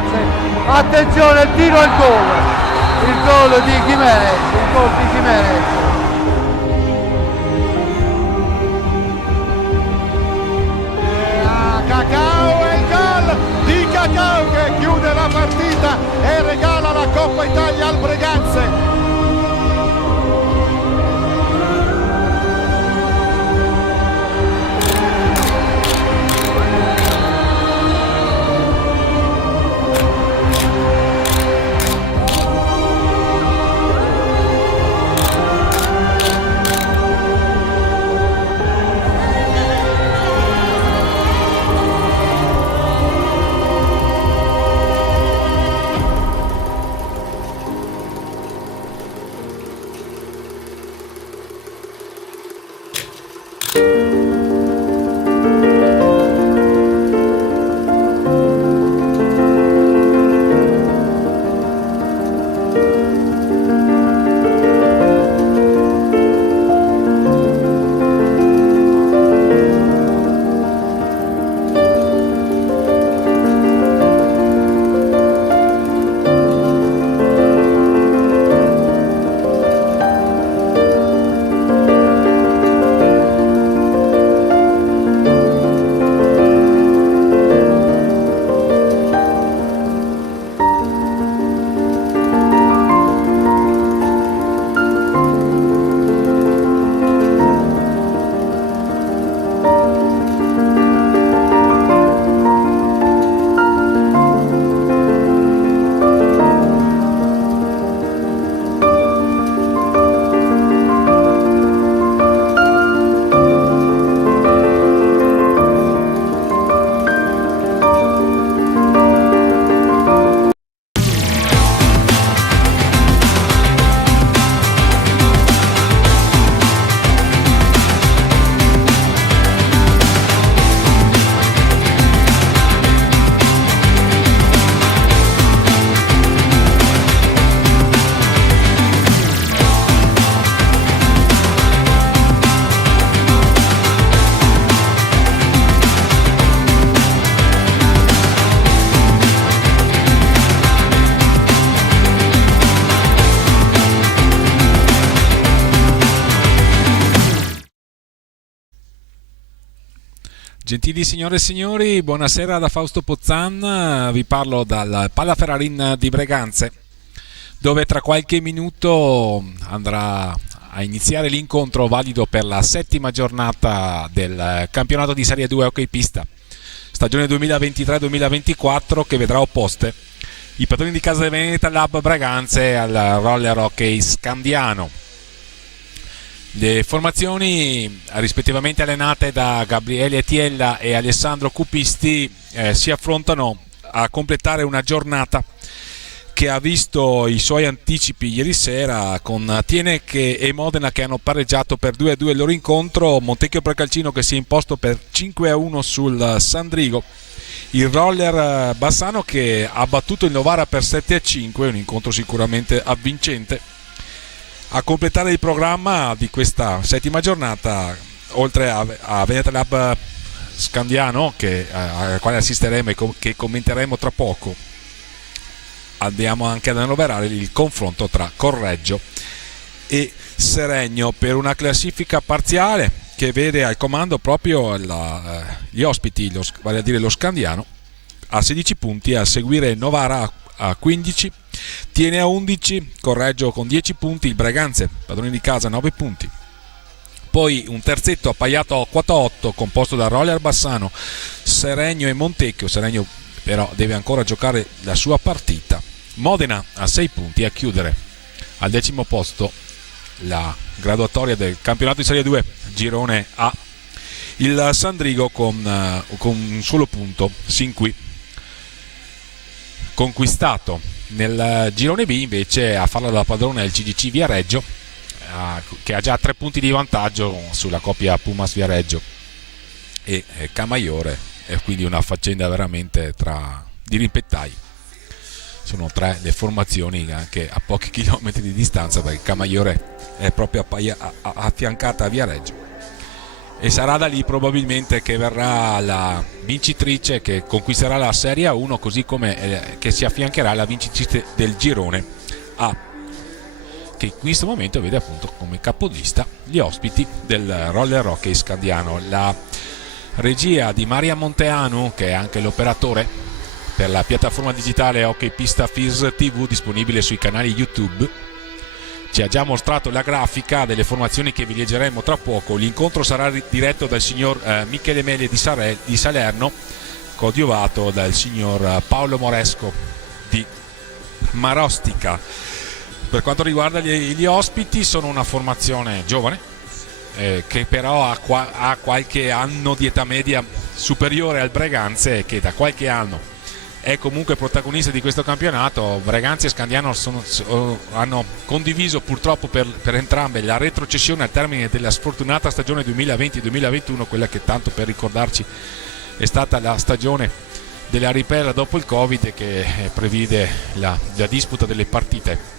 Breganze. Attenzione, il tiro e il gol di Jimenez, il gol di Jimenez. Cacao e il gol di Cacao che chiude la partita e regala la Coppa Italia al Breganze. Gentili signore e signori, buonasera da Fausto Pozzan, vi parlo dal Palaferrarin di Breganze, dove tra qualche minuto andrà a iniziare l'incontro valido per la settima giornata del campionato di Serie 2 Hockey Pista, stagione 2023-2024, che vedrà opposte i padroni di casa Veneta Lab Breganze al Roller Hockey Scandiano. Le formazioni rispettivamente allenate da Gabriele Tiella e Alessandro Cupisti si affrontano a completare una giornata che ha visto i suoi anticipi ieri sera con Tienec e Modena che hanno pareggiato per 2-2 il loro incontro, Montecchio Precalcino che si è imposto per 5-1 sul Sandrigo, il Roller Bassano che ha battuto il Novara per 7-5, un incontro sicuramente avvincente. A completare il programma di questa settima giornata, oltre a Veneta Lab Scandiano, al quale assisteremo e che commenteremo tra poco, andiamo anche ad annoverare il confronto tra Correggio e Seregno per una classifica parziale che vede al comando proprio gli ospiti, vale a dire lo Scandiano, a 16 punti, a seguire Novara a 15, Tiene a 11, Correggio con 10 punti, il Breganze, padroni di casa, 9 punti. Poi un terzetto appaiato a quota 8 composto da Roller Bassano, Seregno e Montecchio. Seregno però deve ancora giocare la sua partita. Modena a 6 punti, a chiudere al 10° posto la graduatoria del campionato di Serie 2 Girone A. Il Sandrigo con un solo punto sin qui conquistato. Nel girone B invece a farla da padrone è il CGC Viareggio, che ha già 3 punti di vantaggio sulla coppia Pumas Viareggio e Camaiore, e quindi una faccenda veramente di rimpettai. Sono 3 le formazioni anche a pochi chilometri di distanza, perché Camaiore è proprio affiancata a Viareggio e sarà da lì probabilmente che verrà la vincitrice che conquisterà la Serie A1, così come che si affiancherà alla vincitrice del girone A, che in questo momento vede appunto come capolista gli ospiti del roller hockey scandiano. La regia di Maria Monteanu, che è anche l'operatore per la piattaforma digitale Hockey Pista Fizz TV disponibile sui canali YouTube, ci ha già mostrato la grafica delle formazioni che vi leggeremo tra poco. L'incontro sarà diretto dal signor Michele Mele di Salerno, coadiuvato dal signor Paolo Moresco di Marostica. Per quanto riguarda gli ospiti, sono una formazione giovane, che però ha qualche anno di età media superiore al Breganze e che da qualche anno è comunque protagonista di questo campionato. Breganze e Scandiano hanno condiviso purtroppo per entrambe la retrocessione al termine della sfortunata stagione 2020-2021, quella che tanto per ricordarci è stata la stagione della ripresa dopo il Covid e che previde la disputa delle partite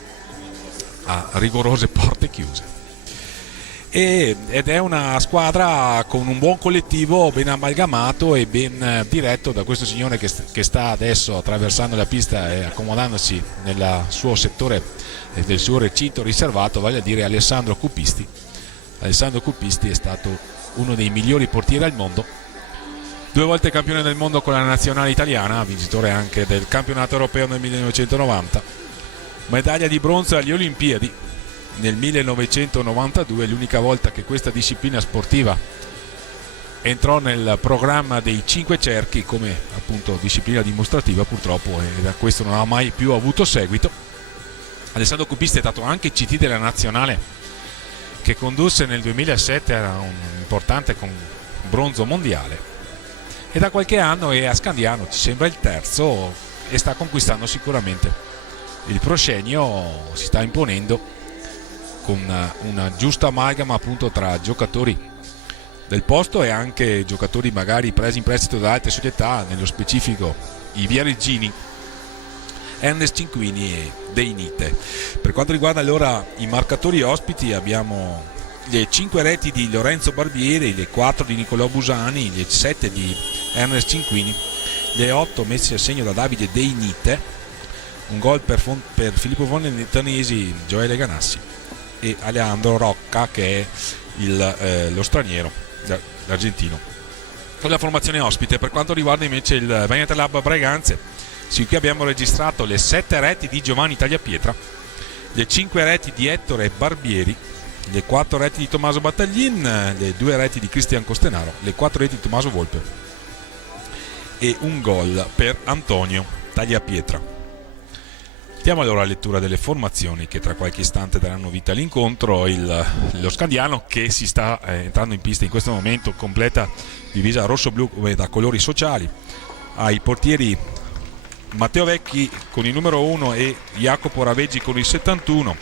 a rigorose porte chiuse. Ed è una squadra con un buon collettivo, ben amalgamato e ben diretto da questo signore che sta adesso attraversando la pista e accomodandosi nel suo settore e del suo recinto riservato, vale a dire Alessandro Cupisti. Alessandro Cupisti è stato uno dei migliori portieri al mondo, 2 volte campione del mondo con la nazionale italiana, vincitore anche del campionato europeo nel 1990, medaglia di bronzo alle Olimpiadi nel 1992, l'unica volta che questa disciplina sportiva entrò nel programma dei 5 cerchi come appunto disciplina dimostrativa, purtroppo, e da questo non ha mai più avuto seguito. Alessandro Cupisti è stato anche CT della nazionale che condusse nel 2007, era un importante con bronzo mondiale, e da qualche anno è a Scandiano, ci sembra il terzo, e sta conquistando sicuramente il proscenio, si sta imponendo con una giusta amalgama appunto tra giocatori del posto e anche giocatori magari presi in prestito da altre società, nello specifico i viareggini Ernest Cinquini e Deinite. Per quanto riguarda allora i marcatori ospiti, abbiamo le 5 reti di Lorenzo Barbieri, le 4 di Nicolò Busani, le 7 di Ernest Cinquini, le 8 messe a segno da Davide Deinite, un gol per Filippo Vontanesi, Gioele Ganassi e Alejandro Rocca, che è lo straniero, l'argentino. Con la formazione ospite, per quanto riguarda invece il Veneta Lab Breganze, su cui abbiamo registrato le 7 reti di Giovanni Tagliapietra, le 5 reti di Ettore Barbieri, le 4 reti di Tommaso Battaglin, le 2 reti di Cristian Costenaro, le 4 reti di Tommaso Volpe e un gol per Antonio Tagliapietra. Diamo allora la lettura delle formazioni che tra qualche istante daranno vita all'incontro. Lo Scandiano, che si sta entrando in pista in questo momento, completa divisa rosso-blu da colori sociali. Ai portieri Matteo Vecchi con il numero 1 e Jacopo Raveggi con il 71,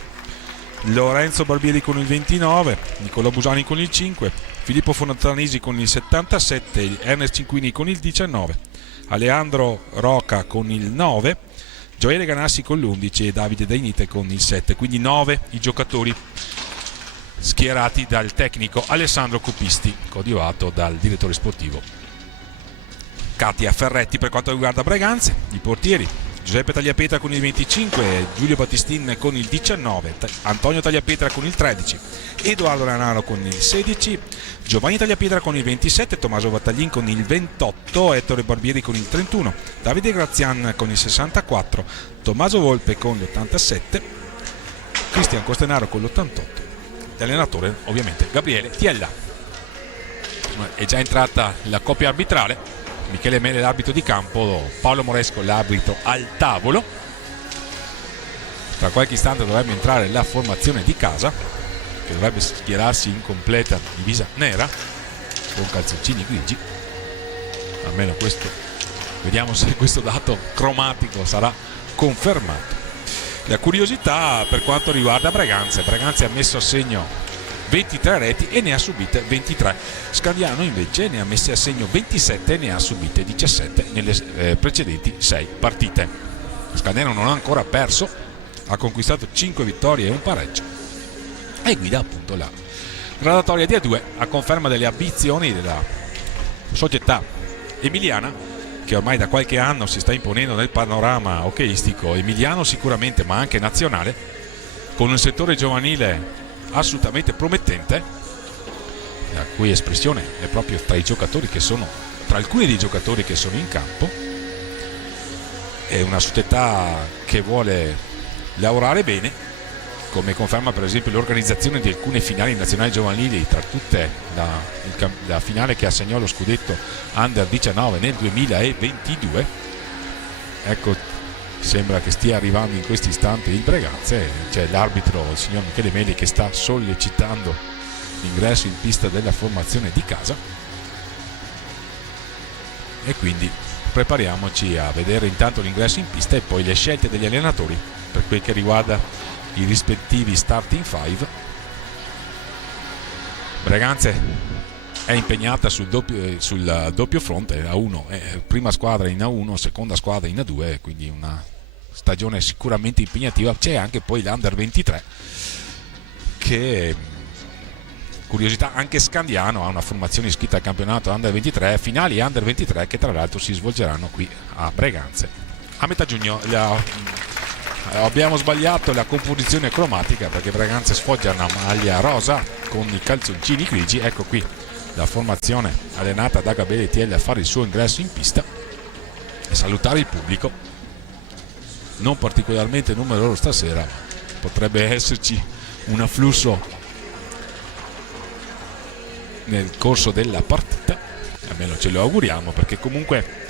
Lorenzo Barbieri con il 29, Nicolò Busani con il 5, Filippo Fontanesi con il 77, Ernest Cinquini con il 19, Alejandro Rocca con il 9, Gioele Ganassi con l'11 e Davide Deinite con il 7, quindi 9 i giocatori schierati dal tecnico Alessandro Cupisti, coadiuvato dal direttore sportivo Katia Ferretti. Per quanto riguarda Breganze, i portieri Giuseppe Tagliapietra con il 25, Giulio Battistin con il 19, Antonio Tagliapietra con il 13, Edoardo Lanaro con il 16, Giovanni Tagliapietra con il 27, Tommaso Battaglin con il 28, Ettore Barbieri con il 31, Davide Grazian con il 64, Tommaso Volpe con l'87, Cristian Costenaro con l'88, l'allenatore ovviamente Gabriele Tiella. È già entrata la coppia arbitrale, Michele Mele l'arbitro di campo, Paolo Moresco l'arbitro al tavolo. Tra qualche istante dovrebbe entrare la formazione di casa, che dovrebbe schierarsi in completa divisa nera con calzoncini grigi, almeno questo, vediamo se questo dato cromatico sarà confermato. La curiosità per quanto riguarda Breganze ha messo a segno 23 reti e ne ha subite 23. Scandiano invece ne ha messe a segno 27 e ne ha subite 17 nelle precedenti 6 partite. Scandiano non ha ancora perso, ha conquistato 5 vittorie e un pareggio e guida appunto la Graduatoria di A2 a conferma delle ambizioni della società emiliana, che ormai da qualche anno si sta imponendo nel panorama hockeyistico emiliano sicuramente, ma anche nazionale, con un settore giovanile assolutamente promettente, la cui espressione è proprio tra alcuni dei giocatori che sono in campo. È una società che vuole lavorare bene, come conferma per esempio l'organizzazione di alcune finali nazionali giovanili, tra tutte la finale che assegnò lo scudetto Under 19 nel 2022. Ecco, sembra che stia arrivando in questi istanti il Breganze. C'è l'arbitro, il signor Michele Meli, che sta sollecitando l'ingresso in pista della formazione di casa, e quindi prepariamoci a vedere intanto l'ingresso in pista e poi le scelte degli allenatori per quel che riguarda i rispettivi starting five. Breganze è impegnata sul doppio fronte, A1, prima squadra in A1, seconda squadra in A2, quindi una stagione sicuramente impegnativa. C'è anche poi l'Under 23 che, curiosità, anche Scandiano ha una formazione iscritta al campionato Under 23, finali Under 23 che tra l'altro si svolgeranno qui a Breganze a metà giugno. Abbiamo sbagliato la composizione cromatica, perché Breganze sfoggia una maglia rosa con i calzoncini grigi. Ecco qui la formazione allenata da Gabriele Tielli a fare il suo ingresso in pista e salutare il pubblico. Non particolarmente numeroso stasera, potrebbe esserci un afflusso nel corso della partita, almeno ce lo auguriamo, perché comunque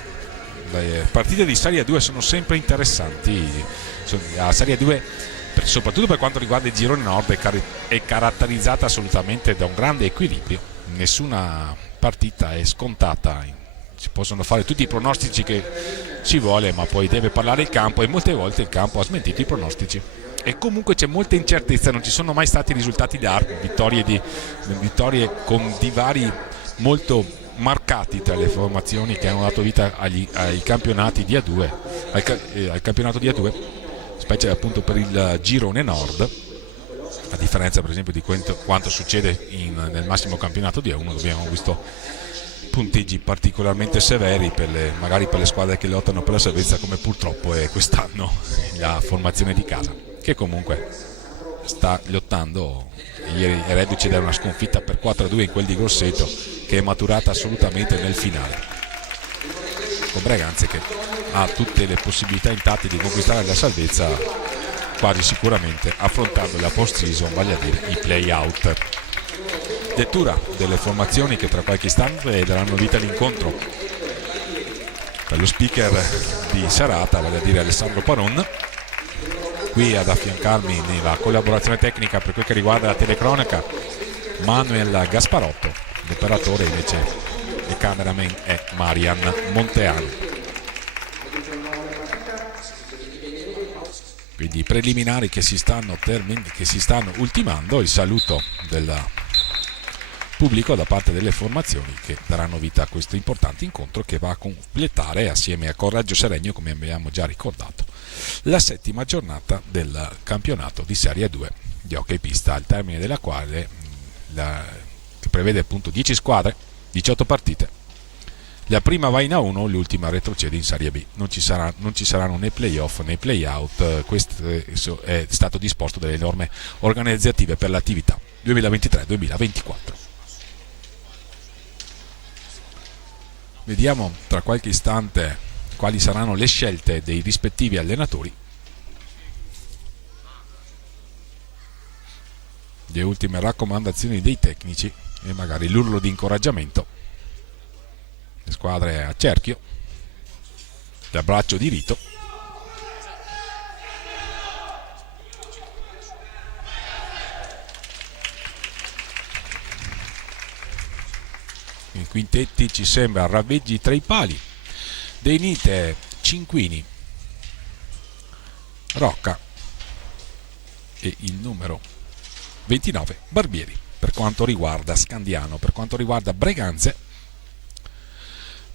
le partite di Serie 2 sono sempre interessanti. La Serie 2, soprattutto per quanto riguarda il girone nord, è caratterizzata assolutamente da un grande equilibrio. Nessuna partita è scontata, si possono fare tutti i pronostici che ci vuole, ma poi deve parlare il campo, e molte volte il campo ha smentito i pronostici. E comunque c'è molta incertezza, non ci sono mai stati risultati larghi, vittorie con divari molto marcati tra le formazioni che hanno dato vita ai campionati di A2, al campionato di A2, specie appunto per il girone nord, a differenza per esempio di quanto succede nel massimo campionato di A1, dove abbiamo visto punteggi particolarmente severi magari per le squadre che lottano per la salvezza, come purtroppo è quest'anno la formazione di casa, che comunque sta lottando. Ieri è reduce da una sconfitta per 4-2 in quel di Grosseto, che è maturata assolutamente nel finale, con Breganze che ha tutte le possibilità intatte di conquistare la salvezza, quasi sicuramente affrontando la post season, vale a dire i play out. Lettura delle formazioni che tra qualche istante daranno vita all'incontro per lo speaker di serata, vale a dire Alessandro Paron. Qui ad affiancarmi nella collaborazione tecnica per quel che riguarda la telecronaca Manuel Gasparotto, l'operatore invece e cameraman è Marian Monteano. Quindi i preliminari che si stanno ultimando, il saluto del pubblico da parte delle formazioni che daranno vita a questo importante incontro, che va a completare, assieme a Correggio Seregno, come abbiamo già ricordato, la 7ª giornata del campionato di Serie 2 di hockey pista, al termine della quale che prevede appunto 10 squadre, 18 partite. La prima va in A1, l'ultima retrocede in Serie B. Non ci saranno né playoff né playout. Questo è stato disposto dalle norme organizzative per l'attività 2023-2024. Vediamo tra qualche istante quali saranno le scelte dei rispettivi allenatori. Le ultime raccomandazioni dei tecnici e magari l'urlo di incoraggiamento. Le squadre a cerchio, l'abbraccio di rito. I quintetti ci sembra ravveggi tra i pali. De Nite, Cinquini, Rocca e il numero 29 Barbieri. Per quanto riguarda Scandiano, per quanto riguarda Breganze,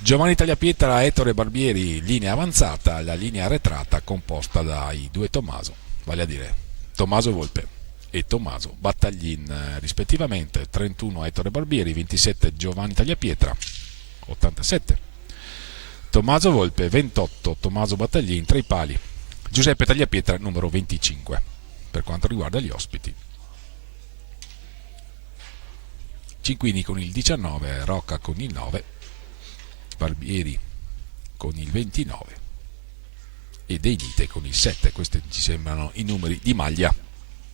Giovanni Tagliapietra, Ettore Barbieri, linea avanzata, la linea arretrata composta dai due Tommaso, vale a dire Tommaso Volpe e Tommaso Battaglin rispettivamente. 31 Ettore Barbieri, 27 Giovanni Tagliapietra, 87 Tommaso Volpe, 28 Tommaso Battaglin, tra i pali Giuseppe Tagliapietra numero 25 per quanto riguarda gli ospiti. Cinquini con il 19, Rocca con il 9, Barbieri con il 29 e Deinite con il 7. Questi ci sembrano i numeri di maglia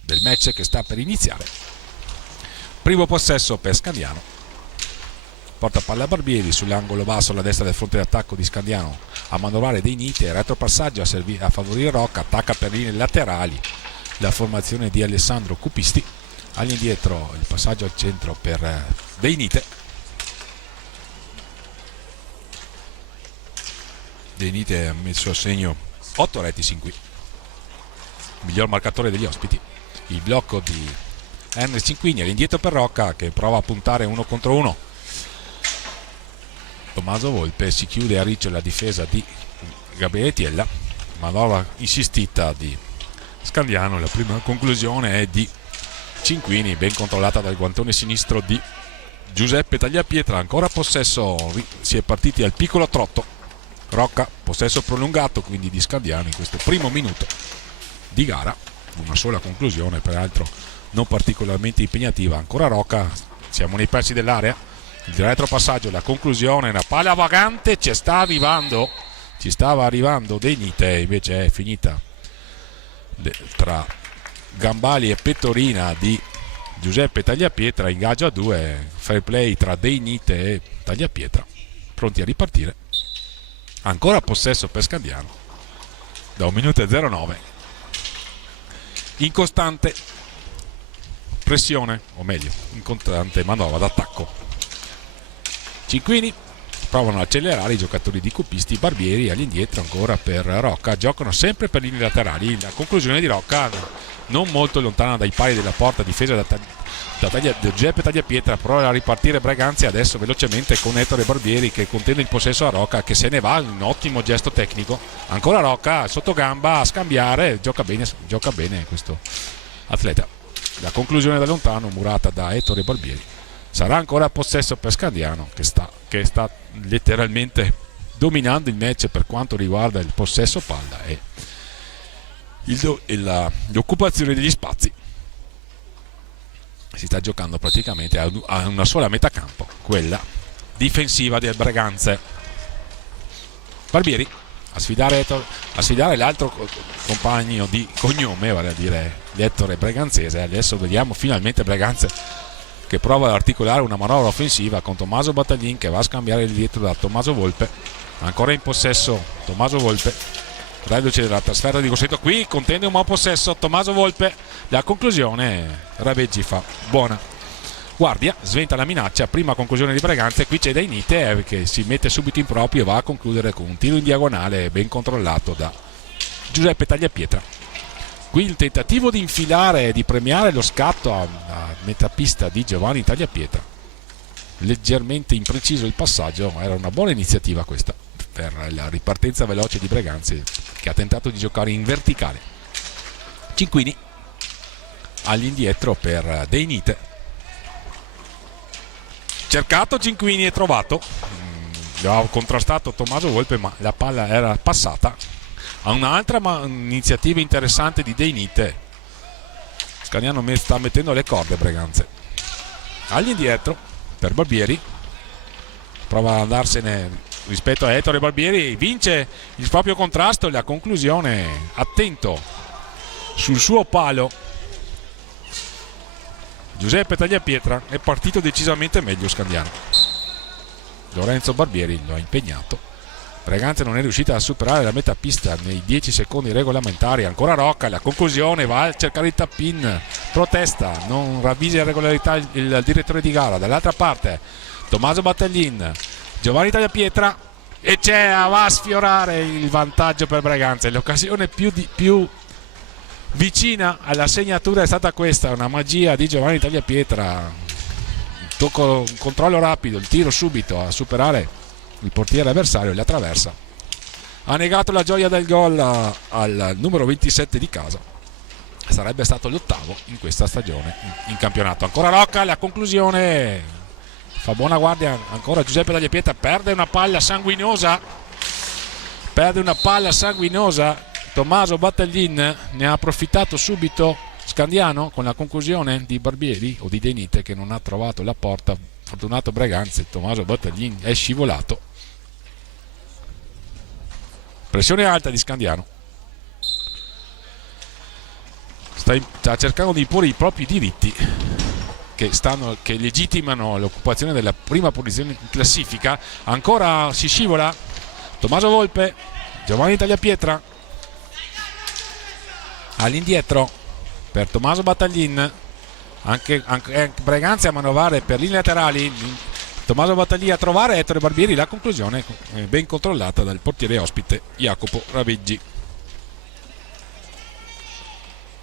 del match che sta per iniziare. Primo possesso per Scandiano, porta palla Barbieri sull'angolo basso alla destra del fronte d'attacco di Scandiano a manovrare Deinite, retropassaggio a favorire Rocca, attacca per linee laterali la formazione di Alessandro Cupisti. All'indietro il passaggio al centro per Deinite. Deinite ha messo a segno 8 reti sin qui, miglior marcatore degli ospiti. Il blocco di Ernest Cinquini, all'indietro per Rocca che prova a puntare 1 contro 1. Tommaso Volpe si chiude a riccio la difesa di Gabriele Tiella, manovra insistita di Scandiano. La prima conclusione è di Cinquini, ben controllata dal guantone sinistro di Giuseppe Tagliapietra. Ancora possesso, si è partiti al piccolo trotto. Rocca, possesso prolungato quindi di Scandiano in questo primo minuto di gara. Una sola conclusione, peraltro non particolarmente impegnativa. Ancora Rocca, siamo nei pressi dell'area. Il retropassaggio, la conclusione, una palla vagante, ci stava arrivando Deinite, invece è finita tra Gambali e pettorina di Giuseppe Tagliapietra. Ingaggio a 2, fair play tra Deinite e Tagliapietra, pronti a ripartire. Ancora possesso per Scandiano da 1 minuto e 09, in costante pressione, o meglio in costante manovra d'attacco. Cinquini provano ad accelerare i giocatori di Cupisti. Barbieri all'indietro ancora per Rocca, giocano sempre per linee laterali. La conclusione di Rocca non molto lontana dai pali della porta, difesa da Giuseppe Tagliapietra. Prova a ripartire Breganze adesso velocemente con Ettore Barbieri che contende il possesso a Rocca che se ne va, un ottimo gesto tecnico. Ancora Rocca sotto gamba a scambiare, gioca bene questo atleta. La conclusione da lontano murata da Ettore Barbieri. Sarà ancora possesso per Scandiano che sta letteralmente dominando il match per quanto riguarda il possesso palla e l'occupazione degli spazi. Si sta giocando praticamente a una sola metà campo, quella difensiva del Breganze. Barbieri a sfidare l'altro compagno di cognome, vale a dire Ettore Breganzese. Adesso vediamo finalmente Breganze che prova ad articolare una manovra offensiva con Tommaso Battaglin che va a scambiare il dietro da Tommaso Volpe. Ancora in possesso Tommaso Volpe, reduce della trasferta di Grosseto, qui contende un buon possesso Tommaso Volpe. La conclusione Raveggi fa buona guardia, sventa la minaccia. Prima conclusione di Breganze, qui c'è Deinite che si mette subito in proprio e va a concludere con un tiro in diagonale ben controllato da Giuseppe Tagliapietra. Qui il tentativo di infilare, di premiare lo scatto a metà pista di Giovanni Tagliapietra, leggermente impreciso il passaggio, era una buona iniziativa questa per la ripartenza veloce di Breganze che ha tentato di giocare in verticale. Cinquini all'indietro per Deinite, cercato Cinquini e trovato, lo ha contrastato Tommaso Volpe ma la palla era passata a un'altra iniziativa interessante di Deinite. Scandiano sta mettendo le corde Breganze. All'indietro per Barbieri, prova ad andarsene rispetto a Ettore Barbieri, vince il proprio contrasto e la conclusione, attento sul suo palo Giuseppe Tagliapietra, è partito decisamente meglio Scandiano. Lorenzo Barbieri lo ha impegnato. Breganze non è riuscita a superare la metà pista nei 10 secondi regolamentari. Ancora Rocca, la conclusione, va a cercare il tap-in, protesta, non ravvisa in regolarità il direttore di gara. Dall'altra parte Tommaso Battaglin, Giovanni Tagliapietra e va a sfiorare il vantaggio per Breganze. L'occasione più vicina alla segnatura è stata questa, una magia di Giovanni Tagliapietra, un controllo rapido, il tiro subito a superare il portiere avversario e la traversa. Ha negato la gioia del gol al numero 27 di casa. sarebbe stato l'8º in questa stagione in campionato. Ancora Rocca, la conclusione, fa buona guardia ancora Giuseppe Tagliapietra, perde una palla sanguinosa, Tommaso Battaglin, ne ha approfittato subito Scandiano con la conclusione di Barbieri o di Denite, che non ha trovato la porta. Fortunato Breganze, Tommaso Battaglin è scivolato. Pressione alta di Scandiano, sta cercando di imporre i propri diritti che legittimano l'occupazione della prima posizione in classifica. Ancora si scivola Tommaso Volpe, Giovanni Tagliapietra all'indietro per Tommaso Battaglin, anche Breganze a manovare per linee laterali, Tommaso Battaglin a trovare Ettore Barbieri, la conclusione ben controllata dal portiere ospite Jacopo Raveggi.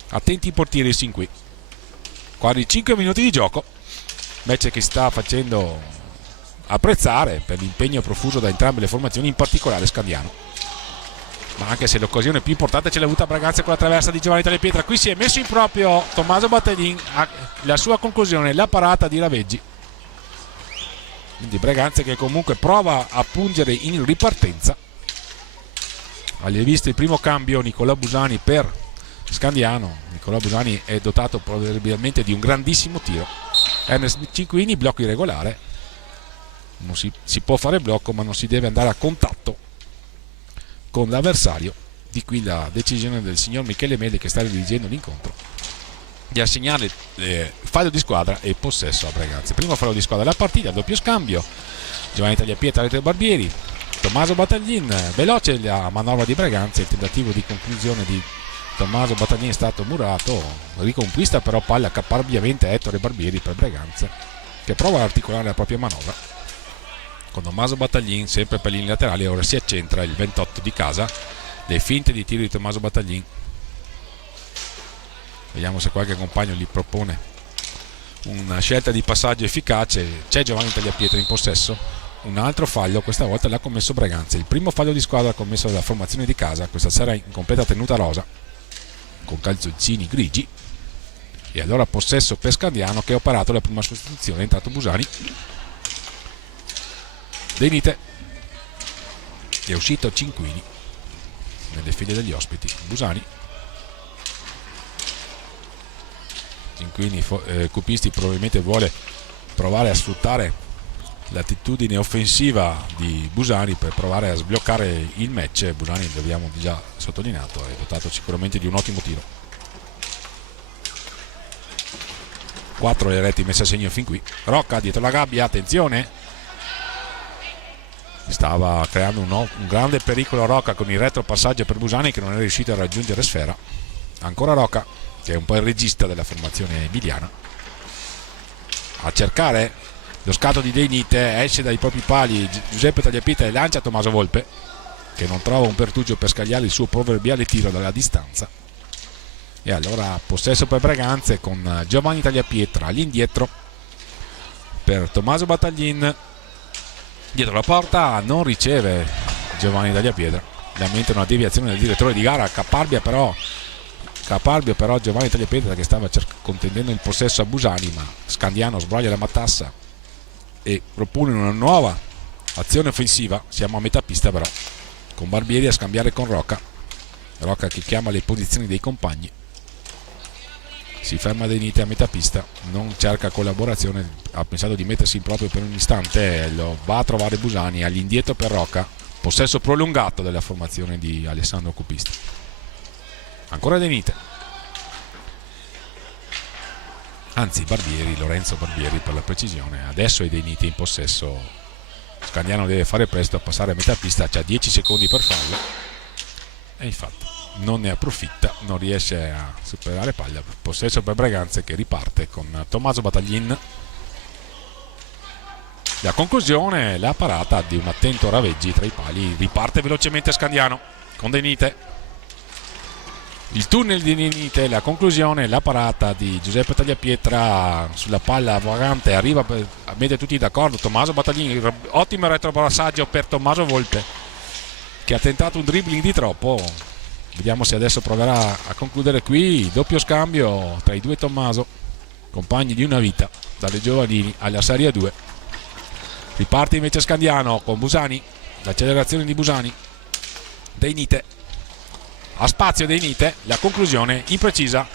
Attenti i portieri sin qui, quasi 5 minuti di gioco, match che sta facendo apprezzare per l'impegno profuso da entrambe le formazioni, in particolare Scandiano. Ma anche se l'occasione più importante ce l'ha avuta Breganze con la traversa di Giovanni Tagliapietra, qui si è messo in proprio Tommaso Battaglin, la sua conclusione, la parata di Raveggi. Quindi Breganze che comunque prova a pungere in ripartenza. Avete visto il primo cambio, Nicolò Busani per Scandiano. Nicolò Busani è dotato probabilmente di un grandissimo tiro. Ernest Cinquini, blocco irregolare, non si può fare blocco, ma non si deve andare a contatto con l'avversario. Di qui la decisione del signor Michele Mele, che sta dirigendo l'incontro, di assegnare fallo di squadra e possesso a Breganze. Primo fallo di squadra della partita, doppio scambio, Giovanni Tagliapietra, Ettore Barbieri, Tommaso Battaglin, veloce la manovra di Breganze, il tentativo di conclusione di Tommaso Battaglin è stato murato, riconquista però palla caparbiamente Ettore Barbieri per Breganze, che prova ad articolare la propria manovra con Tommaso Battaglin sempre per linee laterali. Ora si accentra il 28 di casa, le finte di tiro di Tommaso Battaglin. Vediamo se qualche compagno gli propone una scelta di passaggio efficace. C'è Giovanni Tagliapietra in possesso, un altro fallo, questa volta l'ha commesso Breganze, il primo fallo di squadra commesso dalla formazione di casa, questa sera in completa tenuta rosa con calzoncini grigi. E allora possesso per Scandiano, che ha operato la prima sostituzione, è entrato Busani. Denite, è uscito Cinquini nelle file degli ospiti. Busani, Cinquini, Cupisti probabilmente vuole provare a sfruttare l'attitudine offensiva di Busani per provare a sbloccare il match. Busani, l'abbiamo già sottolineato, è dotato sicuramente di un ottimo tiro. 4 le reti messe a segno fin qui. Rocca dietro la gabbia, attenzione, stava creando un grande pericolo Rocca con il retropassaggio per Busani, che non è riuscito a raggiungere sfera. Ancora Rocca, che è un po' il regista della formazione emiliana, a cercare lo scatto di Denite, esce dai propri pali Giuseppe Tagliapietra e lancia Tommaso Volpe, che non trova un pertugio per scagliare il suo proverbiale tiro dalla distanza. E allora possesso per Breganze con Giovanni Tagliapietra all'indietro per Tommaso Battaglin, dietro la porta, non riceve Giovanni Tagliapietra, lamenta una deviazione del direttore di gara. Caparbio però Giovanni Tagliapietra, che stava contendendo il possesso a Busani, ma Scandiano sbroglia la matassa e propone una nuova azione offensiva. Siamo a metà pista però, con Barbieri a scambiare con Rocca che chiama le posizioni dei compagni. Si ferma Denite a metà pista, non cerca collaborazione, ha pensato di mettersi in proprio per un istante, lo va a trovare Busani all'indietro per Rocca. Possesso prolungato della formazione di Alessandro Cupisti. Ancora Denite, anzi Barbieri, Lorenzo Barbieri per la precisione. Adesso è Denite in possesso. Scandiano deve fare presto a passare a metà pista, c'ha 10 secondi per farlo e infatti non ne approfitta, non riesce a superare palla. Possesso per Breganze, che riparte con Tommaso Battaglin. La conclusione, la parata di un attento Raveggi tra i pali. Riparte velocemente Scandiano con Denite, il tunnel di Denite, la conclusione, la parata di Giuseppe Tagliapietra sulla palla vagante, arriva a mettere tutti d'accordo Tommaso Battaglin. Ottimo retropassaggio per Tommaso Volpe, che ha tentato un dribbling di troppo Vediamo se adesso proverà a concludere qui. Doppio scambio tra i due Tommaso, compagni di una vita, dalle giovanili alla Serie 2. Riparte invece Scandiano con Busani, l'accelerazione di Busani. Deinite a spazio, Deinite, la conclusione imprecisa,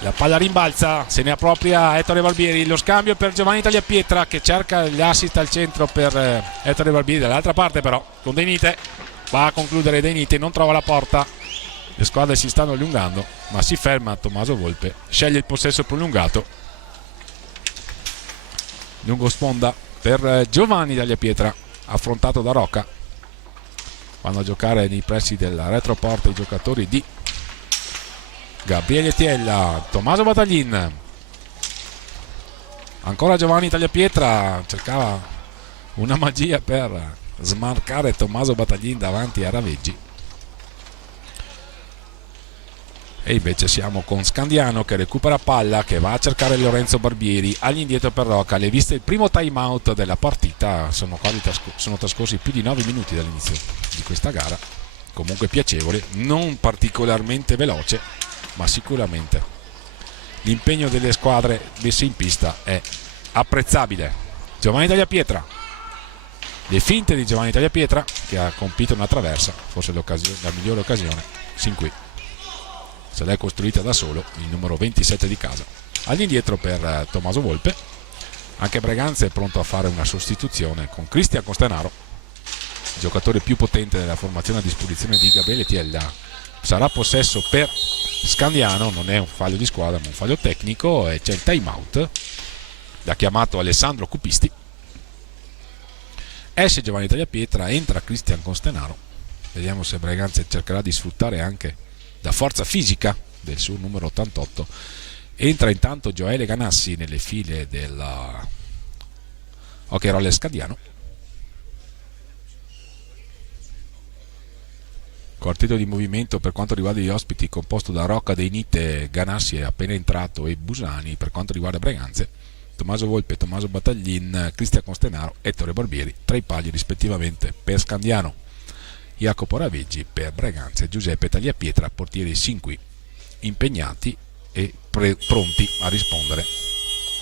la palla rimbalza, se ne appropria Ettore Barbieri, lo scambio per Giovanni Tagliapietra che cerca gli assist al centro per Ettore Barbieri, dall'altra parte però con Deinite va a concludere. Deinite non trova la porta, le squadre si stanno allungando ma si ferma Tommaso Volpe, sceglie il possesso prolungato, lungo sponda per Giovanni Tagliapietra, affrontato da Rocca. Vanno a giocare nei pressi della retroporta i giocatori di Gabriele Tiella. Tommaso Bataglin, ancora Giovanni Tagliapietra, cercava una magia per smarcare Tommaso Bataglin davanti a Raveggi, e invece siamo con Scandiano che recupera palla, che va a cercare Lorenzo Barbieri, all'indietro per Rocca. Le viste il primo time out della partita, sono trascorsi più di 9 minuti dall'inizio di questa gara, comunque piacevole, non particolarmente veloce, ma sicuramente l'impegno delle squadre messe in pista è apprezzabile. Giovanni Tagliapietra, le finte di Giovanni Tagliapietra che ha compito una traversa, forse la migliore occasione sin qui, se l'è costruita da solo, il numero 27 di casa. All'indietro per Tommaso Volpe, anche Breganze è pronto a fare una sostituzione con Cristian Costenaro, giocatore più potente della formazione a disposizione di Gabriele Tiella. Sarà possesso per Scandiano, non è un fallo di squadra ma un fallo tecnico, e c'è il time out, l'ha chiamato Alessandro Cupisti. Esce Giovanni Tagliapietra, entra Cristian Costenaro, vediamo se Breganze cercherà di sfruttare anche la forza fisica del suo numero 88. Entra intanto Gioele Ganassi nelle file della Hockey Roller Scandiano. Quartetto di movimento per quanto riguarda gli ospiti composto da Rocca, Deinite, Ganassi è appena entrato, e Busani. Per quanto riguarda Breganze, Tommaso Volpe, Tommaso Bataglin, Cristian Costenaro, Ettore Barbieri tra i pali rispettivamente per Scandiano, Jacopo Raveggi per Breganze, Giuseppe Tagliapietra, portieri sin qui impegnati e pronti a rispondere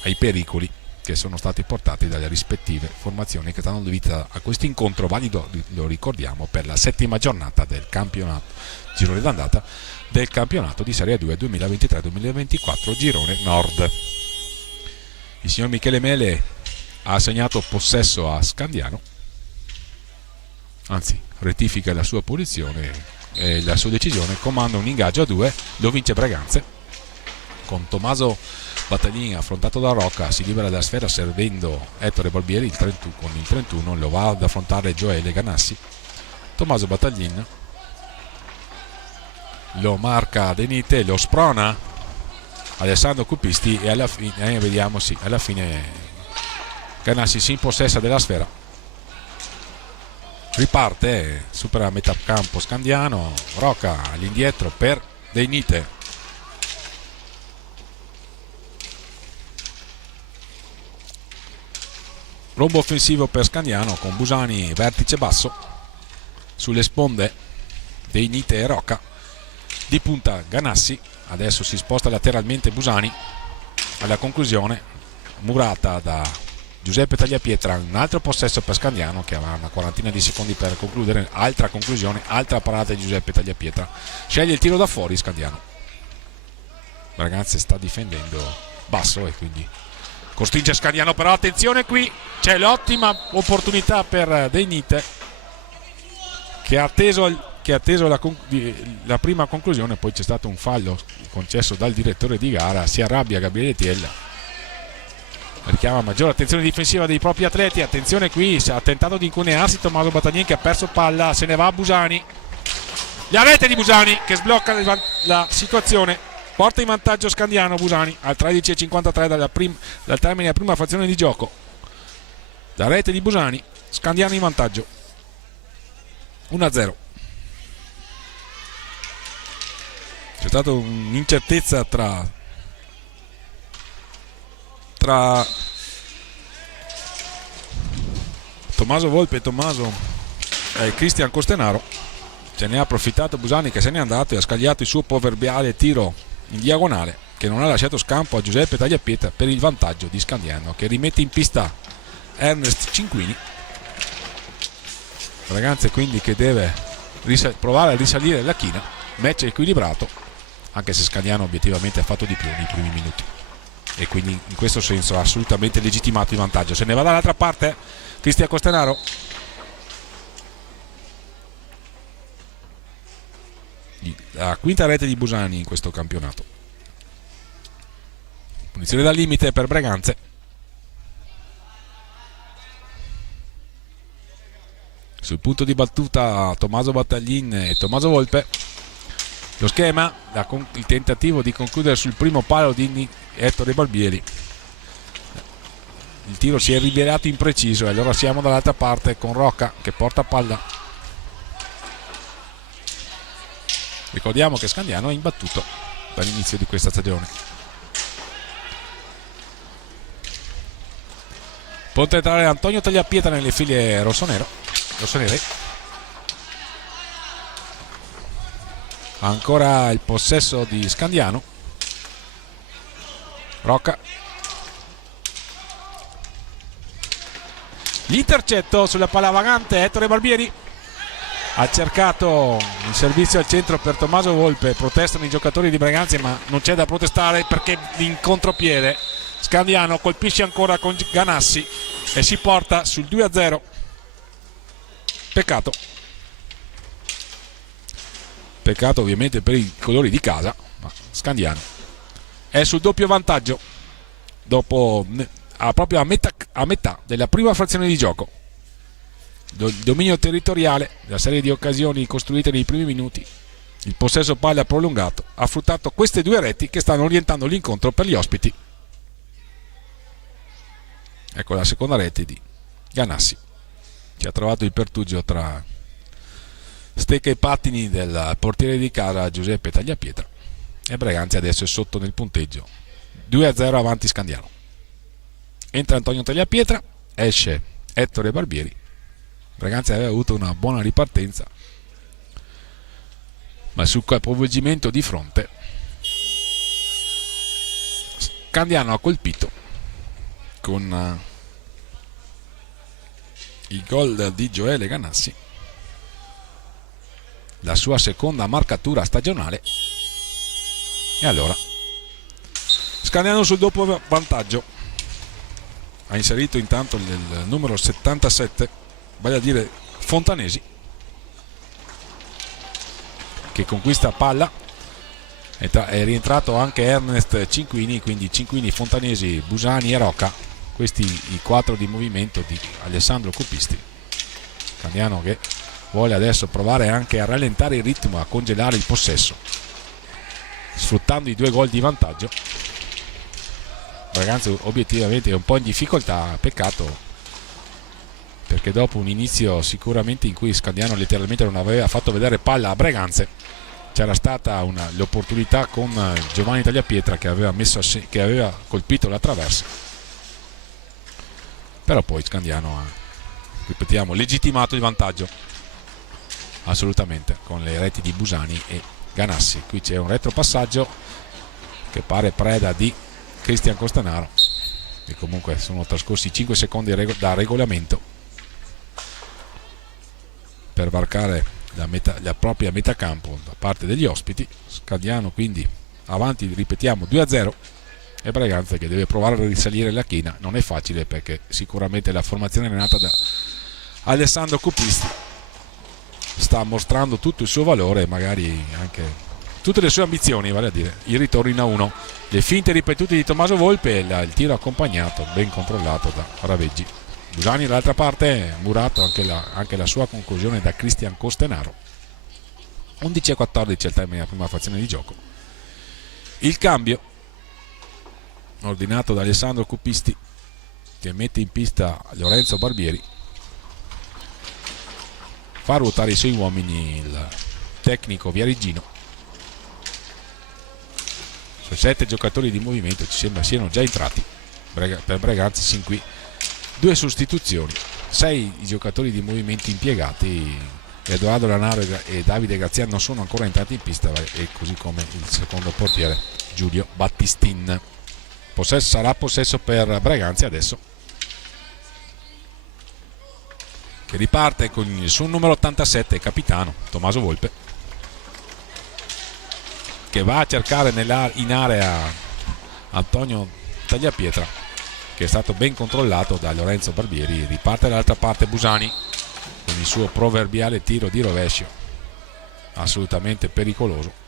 ai pericoli che sono stati portati dalle rispettive formazioni che danno vita a questo incontro valido, lo ricordiamo, per la 7ª giornata del campionato, girone d'andata del campionato di Serie 2 2023-2024 girone nord. Il signor Michele Mele ha assegnato possesso a Scandiano, anzi rettifica la sua posizione e la sua decisione, comanda un ingaggio a 2, lo vince Breganze con Tommaso Bataglin affrontato da Rocca, si libera della sfera servendo Ettore Barbieri, con il 31 lo va ad affrontare Gioele Ganassi. Tommaso Bataglin lo marca Deinite, lo sprona Alessandro Cupisti, e alla fine vediamo, sì, alla fine Ganassi si impossessa della sfera, riparte, supera a metà campo Scandiano, Rocca all'indietro per Deinite, rombo offensivo per Scandiano con Busani vertice basso sulle sponde Deinite e Rocca, di punta Ganassi, adesso si sposta lateralmente Busani, alla conclusione murata da Giuseppe Tagliapietra, un altro possesso per Scandiano che avrà una quarantina di secondi per concludere, altra conclusione, altra parata di Giuseppe Tagliapietra, sceglie il tiro da fuori Scandiano. Ragazzi, sta difendendo basso e quindi costringe Scandiano, però attenzione, qui c'è l'ottima opportunità per Deinite che ha atteso la prima conclusione, poi c'è stato un fallo concesso dal direttore di gara, si arrabbia Gabriele Tiella, richiama maggiore attenzione difensiva dei propri atleti. Attenzione, qui ha tentato di incunearsi Tommaso Bataglin che ha perso palla, se ne va a Busani, la rete di Busani che sblocca la situazione, porta in vantaggio Scandiano. Busani al 13:53 dal termine della prima frazione di gioco, la rete di Busani, Scandiano in vantaggio 1-0. C'è stata un'incertezza tra Tommaso Volpe e Cristian Costenaro, Ce ne ha approfittato Busani, che se n'è andato e ha scagliato il suo proverbiale tiro in diagonale, che non ha lasciato scampo a Giuseppe Tagliapietra per il vantaggio di Scandiano, che rimette in pista Ernest Cinquini. Braganza quindi che deve provare a risalire la china. Match equilibrato, anche se Scandiano obiettivamente ha fatto di più nei primi minuti, e quindi in questo senso ha assolutamente legittimato il vantaggio. Se ne va dall'altra parte Cristian Costenaro. La quinta rete di Busani in questo campionato. Punizione dal limite per Braganza. Sul punto di battuta Tommaso Battaglin e Tommaso Volpe. Lo schema, il tentativo di concludere sul primo palo di Ettore Barbieri. Il tiro si è rivelato impreciso e allora siamo dall'altra parte con Rocca che porta palla. Ricordiamo che Scandiano è imbattuto dall'inizio di questa stagione. Può entrare Antonio Tagliapietra nelle file rossonere. Ancora il possesso di Scandiano. Rocca. L'intercetto sulla palla vagante. Ettore Barbieri ha cercato il servizio al centro per Tommaso Volpe. Protestano i giocatori di Braganza, ma non c'è da protestare perché in contropiede Scandiano colpisce ancora con Ganassi e si porta sul 2-0. Peccato ovviamente per i colori di casa, ma Scandiano è sul doppio vantaggio dopo proprio a metà della prima frazione di gioco. Il dominio territoriale, la serie di occasioni costruite nei primi minuti, il possesso palla prolungato ha fruttato queste due reti che stanno orientando l'incontro per gli ospiti. Ecco la seconda rete di Ganassi, che ha trovato il pertugio tra stecca e pattini del portiere di casa Giuseppe Tagliapietra, e Braganza adesso è sotto nel punteggio 2-0 avanti Scandiano. Entra Antonio Tagliapietra, esce Ettore Barbieri. Braganza aveva avuto una buona ripartenza, ma sul capovolgimento di fronte Scandiano ha colpito con il gol di Gioele Ganassi, la sua seconda marcatura stagionale, e allora Scandiano sul doppio vantaggio. Ha inserito intanto il numero 77, vale a dire Fontanesi, che conquista palla. È rientrato anche Ernest Cinquini, quindi Cinquini, Fontanesi, Busani e Rocca, questi i quattro di movimento di Alessandro Copisti. Scandiano che vuole adesso provare anche a rallentare il ritmo, a congelare il possesso, sfruttando i 2 gol di vantaggio. Ragazzi, obiettivamente è un po' in difficoltà, peccato, perché dopo un inizio sicuramente in cui Scandiano letteralmente non aveva fatto vedere palla a Braganza, c'era stata l'opportunità con Giovanni Tagliapietra che aveva colpito la traversa, però poi Scandiano ha, ripetiamo, legittimato il vantaggio assolutamente con le reti di Busani e Ganassi. Qui c'è un retropassaggio che pare preda di Cristian Costenaro, e comunque sono trascorsi 5 secondi da regolamento per varcare la propria metà campo da parte degli ospiti. Scandiano quindi avanti, ripetiamo, 2-0, e Braganza che deve provare a risalire la china. Non è facile, perché sicuramente la formazione nata da Alessandro Copisti sta mostrando tutto il suo valore e magari anche tutte le sue ambizioni, vale a dire il ritorno in A1. Le finte ripetute di Tommaso Volpe e il tiro accompagnato, ben controllato da Raveggi. Busani dall'altra parte, murato anche la sua conclusione da Cristian Costenaro. 11-14 al termine della prima frazione di gioco. Il cambio ordinato da Alessandro Copisti, che mette in pista Lorenzo Barbieri, fa ruotare i suoi uomini il tecnico viareggino. Sui 7 giocatori di movimento ci sembra siano già entrati per Braganza sin qui 2 sostituzioni, 6 i giocatori di movimento impiegati Edoardo Lanaro e Davide Graziani non sono ancora entrati in pista, e così come il secondo portiere Giulio Battistin. Sarà possesso per Breganze adesso, che riparte con il suo numero 87, capitano Tommaso Volpe, che va a cercare in area Antonio Tagliapietra, che è stato ben controllato da Lorenzo Barbieri. Riparte dall'altra parte Busani con il suo proverbiale tiro di rovescio, assolutamente pericoloso.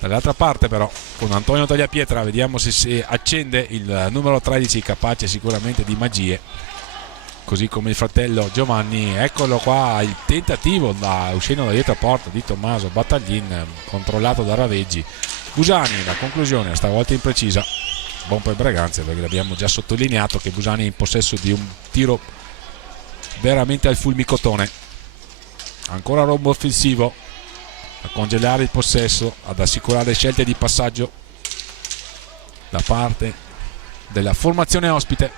Dall'altra parte però, con Antonio Tagliapietra, vediamo se si accende il numero 13, capace sicuramente di magie, così come il fratello Giovanni. Eccolo qua il tentativo uscendo da dietro porta di Tommaso Battaglin, controllato da Raveggi. Busani, la conclusione stavolta imprecisa. Buon per Breganze, perché l'abbiamo già sottolineato che Busani è in possesso di un tiro veramente al fulmicotone. Ancora rombo offensivo a congelare il possesso, ad assicurare scelte di passaggio da parte della formazione ospite.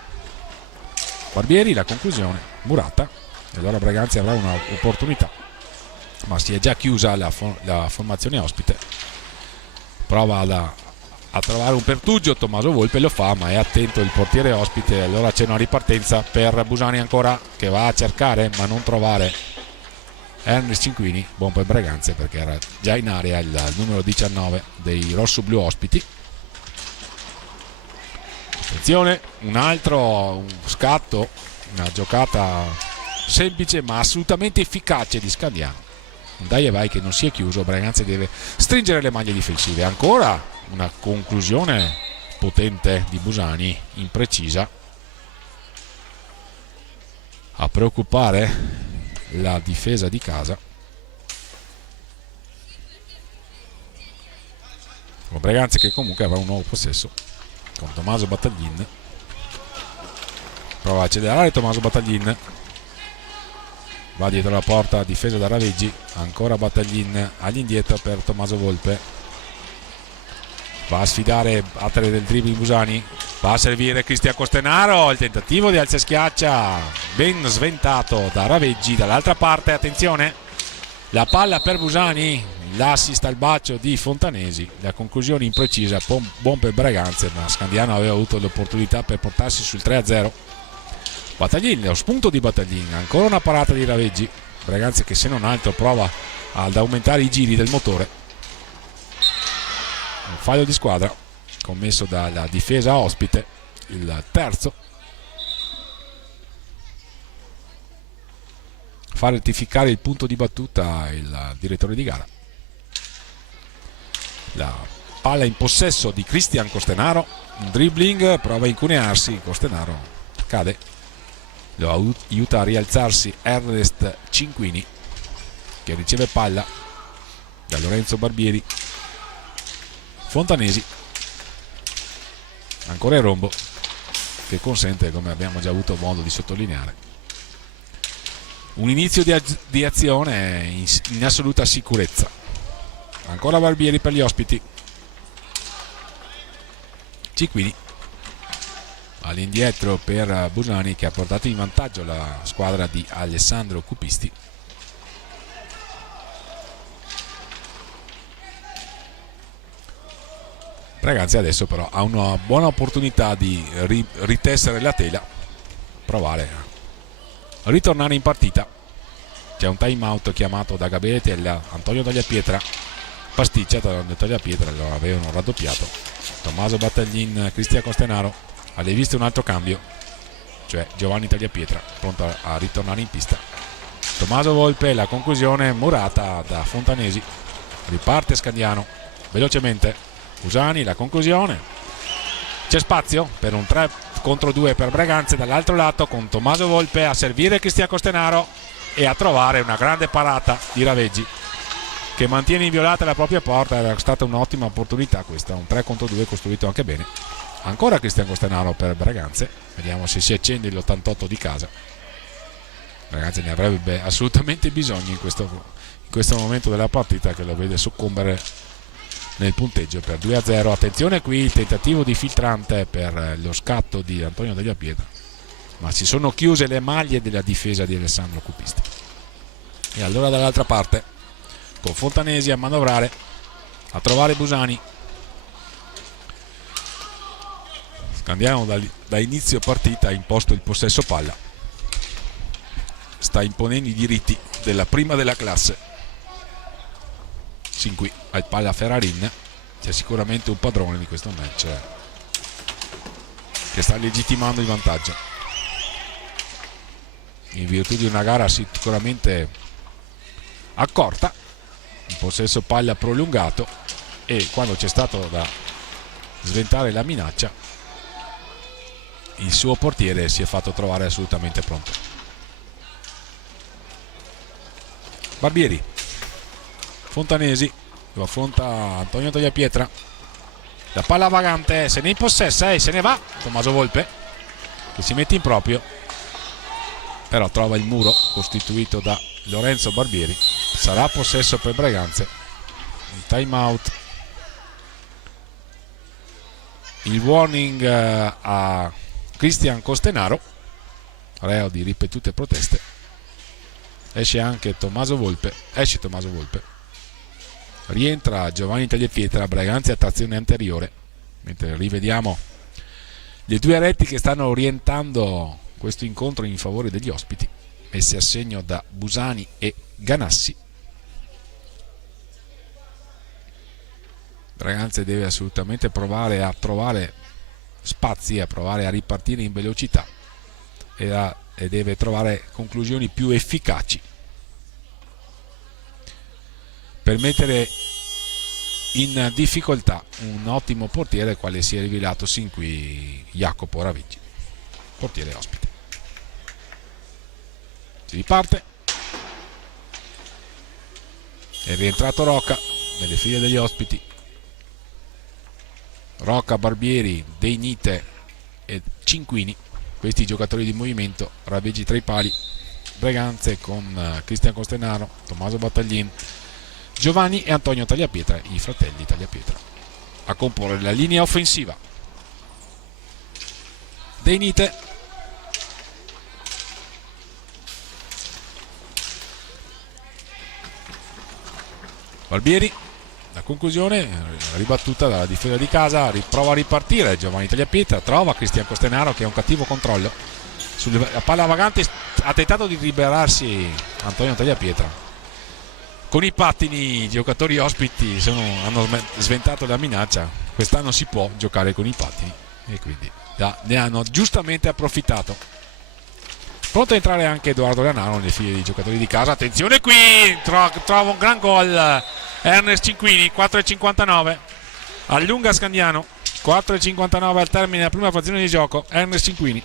Barbieri, la conclusione, Murata, e allora Breganze avrà un'opportunità, ma si è già chiusa la formazione ospite. Prova a trovare un pertugio, Tommaso Volpe lo fa, ma è attento il portiere ospite. Allora c'è una ripartenza per Busani ancora, che va a cercare ma non trovare Ernest Cinquini. Buon per Breganze, perché era già in area il numero 19 dei rossoblu ospiti. Attenzione, un altro scatto, una giocata semplice ma assolutamente efficace di Scandiano. Un dai e vai che non si è chiuso. Breganze deve stringere le maglie difensive. Ancora una conclusione potente di Busani, imprecisa, a preoccupare la difesa di casa. Con Breganze che comunque avrà un nuovo possesso con Tommaso Battaglin. Prova a accelerare Tommaso Battaglin, va dietro la porta, difesa da Raveggi. Ancora Battaglin all'indietro per Tommaso Volpe, va a sfidare, battere del dribbling Busani, va a servire Cristian Costenaro. Il tentativo di alza e schiaccia ben sventato da Raveggi. Dall'altra parte, attenzione, la palla per Busani, l'assist al bacio di Fontanesi. La conclusione imprecisa, buon per Breganze, ma Scandiano aveva avuto l'opportunità per portarsi sul 3-0. Battaglin, lo spunto di Battaglin, ancora una parata di Raveggi. Breganze che se non altro prova ad aumentare i giri del motore. Un fallo di squadra commesso dalla difesa ospite, il terzo. Fa rettificare il punto di battuta il direttore di gara. La palla in possesso di Cristian Costenaro, un dribbling, prova a incunearsi, Costenaro cade. Lo aiuta a rialzarsi Ernest Cinquini, che riceve palla da Lorenzo Barbieri. Fontanesi, ancora il rombo, che consente, come abbiamo già avuto modo di sottolineare, un inizio di azione in assoluta sicurezza. Ancora Barbieri per gli ospiti. Cinquini all'indietro per Busani, che ha portato in vantaggio la squadra di Alessandro Cupisti. Breganze adesso però ha una buona opportunità di ritessere la tela, provare a ritornare in partita. C'è un time out chiamato da Gabriele Tella. Antonio Tagliapietra pasticcia, Tagliapietra lo avevano raddoppiato. Tommaso Battaglin, Cristian Costenaro. Alle viste un altro cambio, cioè Giovanni Tagliapietra pronto a ritornare in pista. Tommaso Volpe, la conclusione, Murata da Fontanesi. Riparte Scandiano velocemente. Busani, la conclusione. C'è spazio per un 3 contro 2 per Breganze dall'altro lato, con Tommaso Volpe a servire Cristian Costenaro e a trovare una grande parata di Raveggi, che mantiene inviolata la propria porta. Era stata un'ottima opportunità questa, un 3 contro 2 costruito anche bene. Ancora Cristian Costenaro per Breganze, vediamo se si accende l'88 di casa. Breganze ne avrebbe assolutamente bisogno in questo momento della partita, che lo vede soccombere nel punteggio per 2-0. Attenzione qui, il tentativo di filtrante per lo scatto di Antonio Tagliapietra. ma si sono chiuse le maglie della difesa di Alessandro Cupisti. E allora dall'altra parte con Fontanesi a manovrare, a trovare Busani. Scandiano da inizio partita ha imposto il possesso palla, sta imponendo i diritti della prima della classe. Sin qui al Palla Ferrarin c'è sicuramente un padrone di questo match che sta legittimando il vantaggio in virtù di una gara sicuramente accorta, un possesso palla prolungato, e quando c'è stato da sventare la minaccia il suo portiere si è fatto trovare assolutamente pronto. Barbieri, Fontanesi, lo affronta Antonio Tagliapietra, la palla vagante, se ne impossessa e se ne va Tommaso Volpe, che si mette in proprio, però trova il muro costituito da Lorenzo Barbieri. Sarà possesso per Breganze, il time out, il warning a Cristian Costenaro, reo di ripetute proteste. Esce Tommaso Volpe, rientra Giovanni Tagliapietra. Breganze a trazione anteriore, mentre rivediamo le due reti che stanno orientando questo incontro in favore degli ospiti, messe a segno da Busani e Ganassi. Breganze deve assolutamente provare a trovare spazi, a provare a ripartire in velocità e deve trovare conclusioni più efficaci per mettere in difficoltà un ottimo portiere quale si è rivelato sin qui Jacopo Raviggi, portiere ospite. Si riparte, è rientrato Rocca nelle file degli ospiti. Rocca, Barbieri, Deinite e Cinquini, questi giocatori di movimento. Raviggi tra i pali, Breganze con Cristian Costenaro, Tommaso Battaglin, Giovanni e Antonio Tagliapietra, i fratelli Tagliapietra, a comporre la linea offensiva. Deinite, Barbieri, la conclusione ribattuta dalla difesa di casa, prova a ripartire Giovanni Tagliapietra, trova Cristian Costenaro che ha un cattivo controllo sulla palla vagante, ha tentato di liberarsi Antonio Tagliapietra. Con i pattini i giocatori ospiti hanno sventato la minaccia, quest'anno si può giocare con i pattini e quindi ne hanno giustamente approfittato. Pronto a entrare anche Edoardo Lanaro nelle file dei giocatori di casa. Attenzione qui, trova un gran gol Ernest Cinquini, 4,59, allunga Scandiano, 4,59 al termine della prima frazione di gioco. Ernest Cinquini.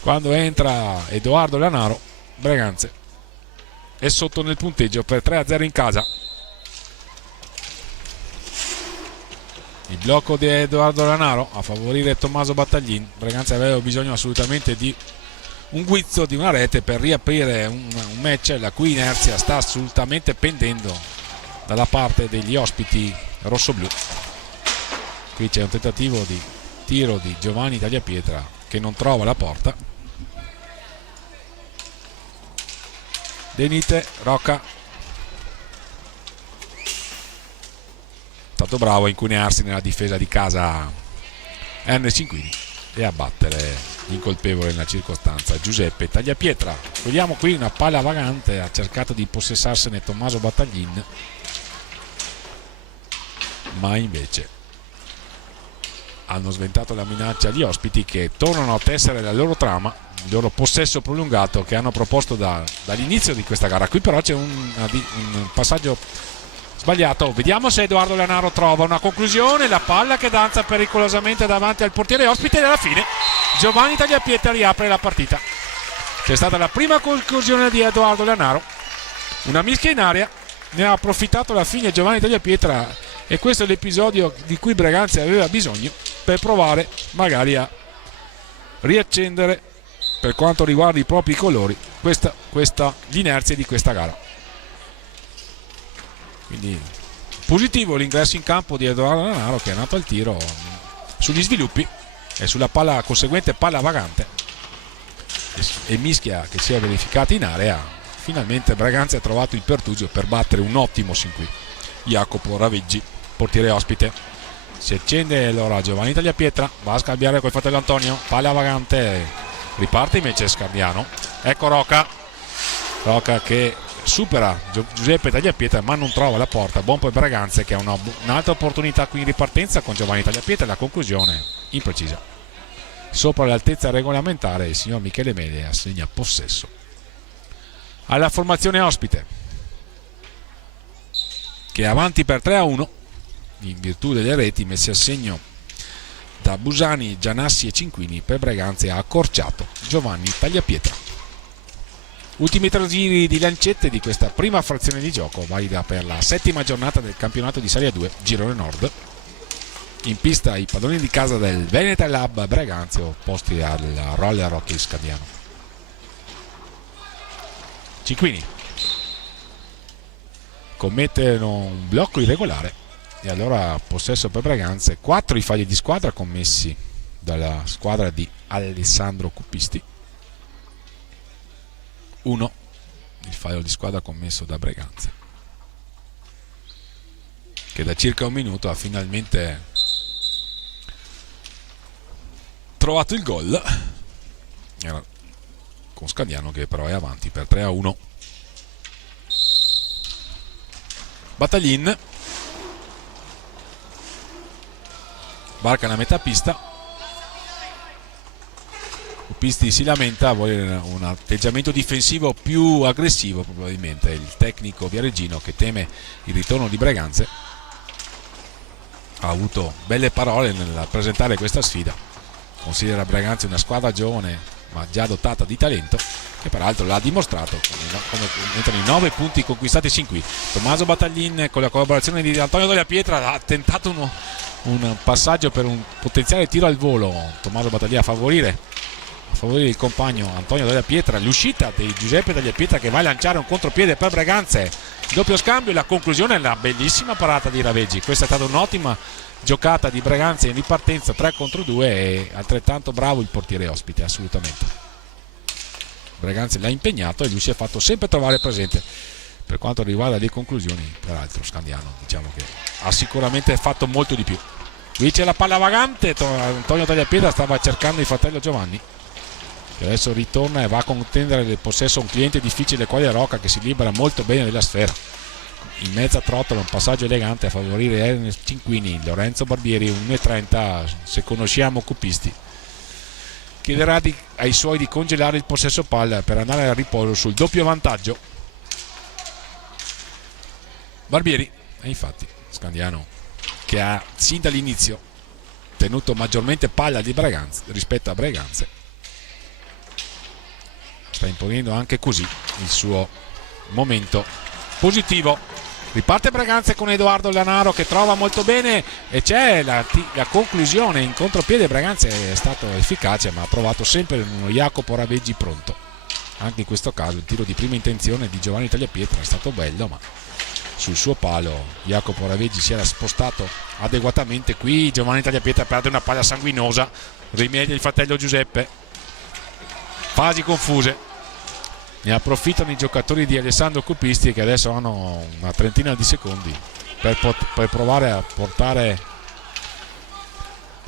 Quando entra Edoardo Lanaro, Breganze è sotto nel punteggio per 3-0 in casa. Il blocco di Edoardo Lanaro a favorire Tommaso Battaglin. Breganze aveva bisogno assolutamente di un guizzo, di una rete per riaprire un match la cui inerzia sta assolutamente pendendo dalla parte degli ospiti rossoblù. Qui c'è un tentativo di tiro di Giovanni Tagliapietra che non trova la porta. Deinite, Rocca, stato bravo a incunearsi nella difesa di casa Ernest Cinquini e a battere l'incolpevole nella circostanza Giuseppe Tagliapietra. Vediamo qui una palla vagante, ha cercato di possessarsene Tommaso Battaglin, ma invece hanno sventato la minaccia agli ospiti che tornano a tessere la loro trama, il loro possesso prolungato che hanno proposto dall'inizio di questa gara. Qui però c'è un passaggio sbagliato. Vediamo se Edoardo Lanaro trova una conclusione, la palla che danza pericolosamente davanti al portiere ospite e alla fine Giovanni Tagliapietra riapre la partita. C'è stata la prima conclusione di Edoardo Lanaro, una mischia in aria, ne ha approfittato alla fine Giovanni Tagliapietra e questo è l'episodio di cui Breganze aveva bisogno per provare magari a riaccendere, per quanto riguarda i propri colori, l'inerzia di questa gara. Quindi Positivo l'ingresso in campo di Edoardo Lanaro, che è nato al tiro sugli sviluppi e sulla palla conseguente palla vagante e mischia che si è verificata in area. Finalmente Braganza ha trovato il pertugio per battere un ottimo sin qui Jacopo Raveggi, portiere ospite. Si accende allora Giovanni Tagliapietra, va a scambiare col fratello Antonio, palla vagante, riparte invece Scandiano. Ecco Rocca che supera Giuseppe Tagliapietra ma non trova la porta. Buon per Braganza, che ha un'altra opportunità qui in ripartenza con Giovanni Tagliapietra, e la conclusione imprecisa sopra l'altezza regolamentare. Il signor Michele Mele assegna possesso alla formazione ospite, che è avanti per 3-1 in virtù delle reti messe a segno da Busani, Gianassi e Cinquini. Per Braganza ha accorciato Giovanni Tagliapietra. Ultimi 3 giri di lancette di questa prima frazione di gioco, valida per la 7ª giornata del campionato di Serie 2 Girone Nord. In pista i padroni di casa del Veneta Lab Braganza, opposti al Roller Hockey Scandiano. Cinquini commettono un blocco irregolare e allora possesso per Braganza. 4 i falli di squadra commessi dalla squadra di Alessandro Cupisti, 1 il fallo di squadra commesso da Braganza, che da circa un minuto ha finalmente trovato il gol, con Scandiano che però è avanti per 3-1. Battaglin varca la metà pista. Cupisti si lamenta, vuole un atteggiamento difensivo più aggressivo, probabilmente il tecnico viareggino, che teme il ritorno di Braganza. Ha avuto belle parole nel presentare questa sfida. Considera Braganza una squadra giovane ma già dotata di talento, che peraltro l'ha dimostrato come entrano i 9 punti conquistati sin qui. Tommaso Battaglin, con la collaborazione di Antonio Tagliapietra, ha tentato un passaggio per un potenziale tiro al volo. Tommaso Battaglin a favorire il compagno Antonio Tagliapietra. L'uscita di Giuseppe Tagliapietra, che va a lanciare un contropiede per Braganza, doppio scambio, e la conclusione è la bellissima parata di Raveggi. Questa è stata un'ottima giocata di Braganza in ripartenza 3 contro 2, e altrettanto bravo il portiere ospite, assolutamente. Braganza l'ha impegnato e lui si è fatto sempre trovare presente. Per quanto riguarda le conclusioni, peraltro Scandiano diciamo che ha sicuramente fatto molto di più. Qui c'è la palla vagante, Antonio Tagliapietra stava cercando il fratello Giovanni, che adesso ritorna e va a contendere il possesso a un cliente difficile quale Rocca, che si libera molto bene della sfera. In mezza trottola un passaggio elegante a favorire Ernest Cinquini. Lorenzo Barbieri 1,30, se conosciamo Cupisti, chiederà ai suoi di congelare il possesso palla per andare al riposo sul doppio vantaggio. Barbieri, e infatti Scandiano, che ha sin dall'inizio tenuto maggiormente palla di Braganza rispetto a Braganza, sta imponendo anche così il suo momento positivo. Riparte Braganza con Edoardo Lanaro, che trova molto bene, e c'è la conclusione in contropiede. Braganza è stato efficace, ma ha provato sempre uno Jacopo Raveggi pronto. Anche in questo caso il tiro di prima intenzione di Giovanni Tagliapietra è stato bello, ma sul suo palo Jacopo Raveggi si era spostato adeguatamente. Qui Giovanni Tagliapietra perde una palla sanguinosa, rimedia il fratello Giuseppe. Fasi confuse. Ne approfittano i giocatori di Alessandro Cupisti, che adesso hanno una trentina di secondi per provare a portare,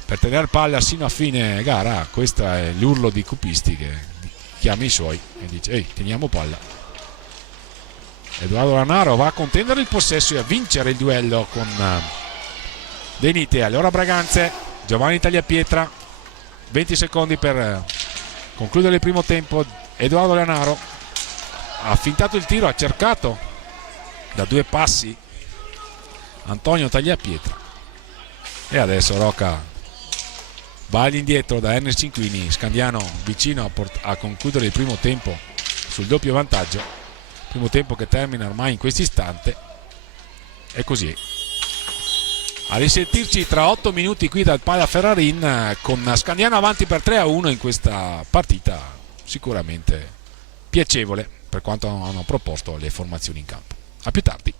per tenere palla sino a fine gara. Questo è l'urlo di Cupisti, che chiama i suoi e dice: ehi, teniamo palla. Edoardo Lanaro va a contendere il possesso e a vincere il duello con Denite. Allora Braganza, Giovanni Tagliapietra, 20 secondi per concludere il primo tempo. Edoardo Lanaro ha fintato il tiro, ha cercato da 2 passi Antonio Tagliapietra, e adesso Rocca va all'indietro da Ernest Cinquini. Scandiano vicino a concludere il primo tempo sul doppio vantaggio, primo tempo che termina ormai in questo istante. E così a risentirci tra 8 minuti qui dal Pala Ferrarin, con Scandiano avanti per 3-1 in questa partita sicuramente piacevole per quanto hanno proposto le formazioni in campo. A più tardi.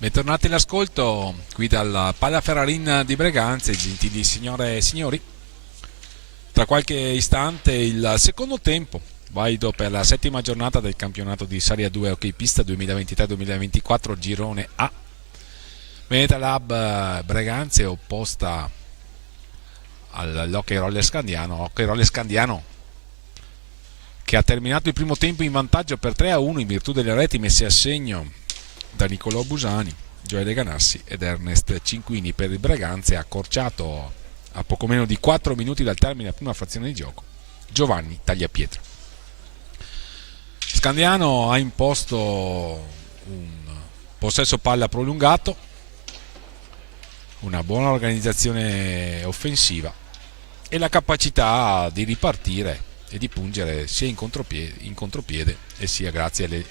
Bentornati all'ascolto qui dal Palaferrarin di Breganze, gentili signore e signori. Tra qualche istante il secondo tempo, valido per la settima giornata del campionato di Serie 2 Hockey Pista 2023-2024 Girone A. Veneta Lab Breganze opposta all'Hockey Roller Scandiano. Hockey Roller Scandiano che ha terminato il primo tempo in vantaggio per 3-1 in virtù delle reti messe a segno da Nicolò Busani, Gioele Ganassi ed Ernest Cinquini. Per il Breganze, accorciato a poco meno di 4 minuti dal termine della prima frazione di gioco, Giovanni Tagliapietra. Scandiano ha imposto un possesso palla prolungato, una buona organizzazione offensiva e la capacità di ripartire e di pungere sia in contropiede e sia grazie alle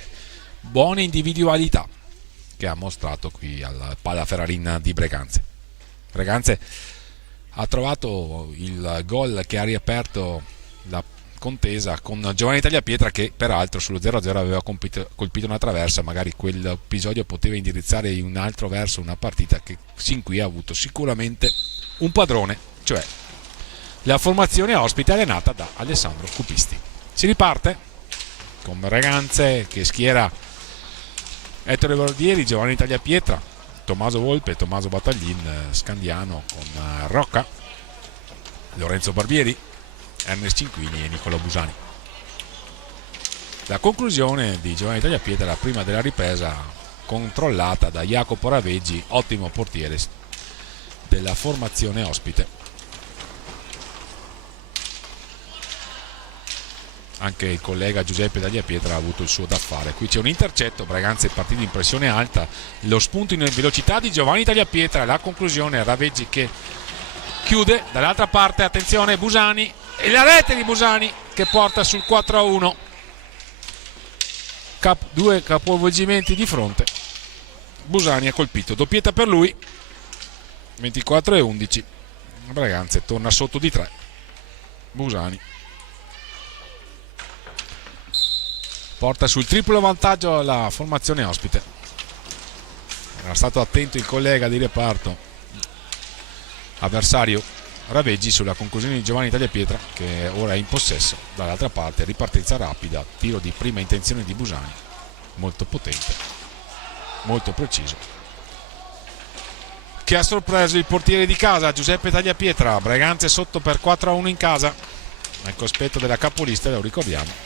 buone individualità che ha mostrato qui al Palaferrarin di Breganze. Breganze ha trovato il gol che ha riaperto la contesa con Giovanni Tagliapietra, che peraltro sullo 0-0 aveva colpito una traversa. Magari quell'episodio poteva indirizzare in un altro verso una partita che sin qui ha avuto sicuramente un padrone, cioè la formazione ospite allenata da Alessandro Cupisti. Si riparte con Breganze che schiera Ettore Barbieri, Giovanni Tagliapietra, Tommaso Volpe, Tommaso Battaglin, Scandiano con Rocca, Lorenzo Barbieri, Ernest Cinquini e Nicolò Busani. La conclusione di Giovanni Tagliapietra prima della ripresa, controllata da Jacopo Raveggi, ottimo portiere della formazione ospite. Anche il collega Giuseppe Tagliapietra ha avuto il suo da fare. Qui c'è un intercetto, Breganze è partito in pressione alta, lo spunto in velocità di Giovanni Tagliapietra, la conclusione Raveggi che chiude. Dall'altra parte, attenzione, Busani e la rete di Busani che porta sul 4-1. Due capovolgimenti di fronte, Busani ha colpito, doppietta per lui, 24-11. Breganze torna sotto di 3. Busani porta sul triplo vantaggio la formazione ospite. Era stato attento il collega di reparto avversario Raveggi sulla conclusione di Giovanni Tagliapietra, che ora è in possesso. Dall'altra parte ripartenza rapida, tiro di prima intenzione di Busani, molto potente, molto preciso, che ha sorpreso il portiere di casa Giuseppe Tagliapietra. Breganze sotto per 4-1 in casa al cospetto della capolista, lo ricordiamo,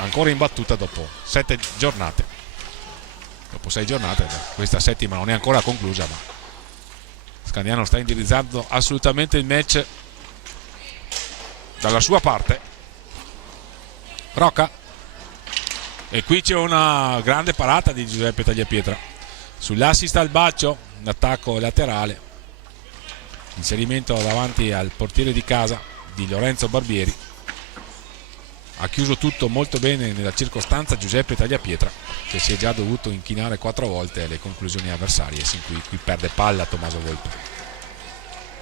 ancora in battuta dopo 7 giornate. Dopo 6 giornate, questa settima non è ancora conclusa, ma Scandiano sta indirizzando assolutamente il match dalla sua parte. Rocca, e qui c'è una grande parata di Giuseppe Tagliapietra sull'assist al bacio, un attacco laterale, inserimento davanti al portiere di casa di Lorenzo Barbieri. Ha chiuso tutto molto bene nella circostanza Giuseppe Tagliapietra, che si è già dovuto inchinare 4 volte alle conclusioni avversarie. Sin qui perde palla Tommaso Volpe,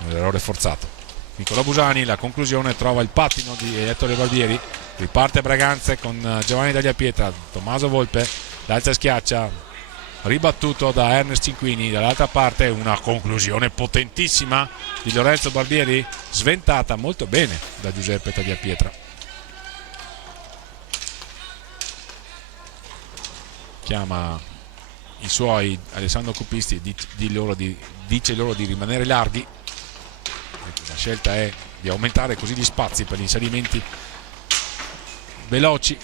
un errore forzato. Nicolò Busani, la conclusione, trova il pattino di Ettore Barbieri. Riparte Breganze con Giovanni Tagliapietra, Tommaso Volpe, l'alza schiaccia, ribattuto da Ernest Cinquini. Dall'altra parte una conclusione potentissima di Lorenzo Barbieri, sventata molto bene da Giuseppe Tagliapietra. Chiama i suoi Alessandro Cupisti e dice loro di rimanere larghi. La scelta è di aumentare così gli spazi per gli inserimenti veloci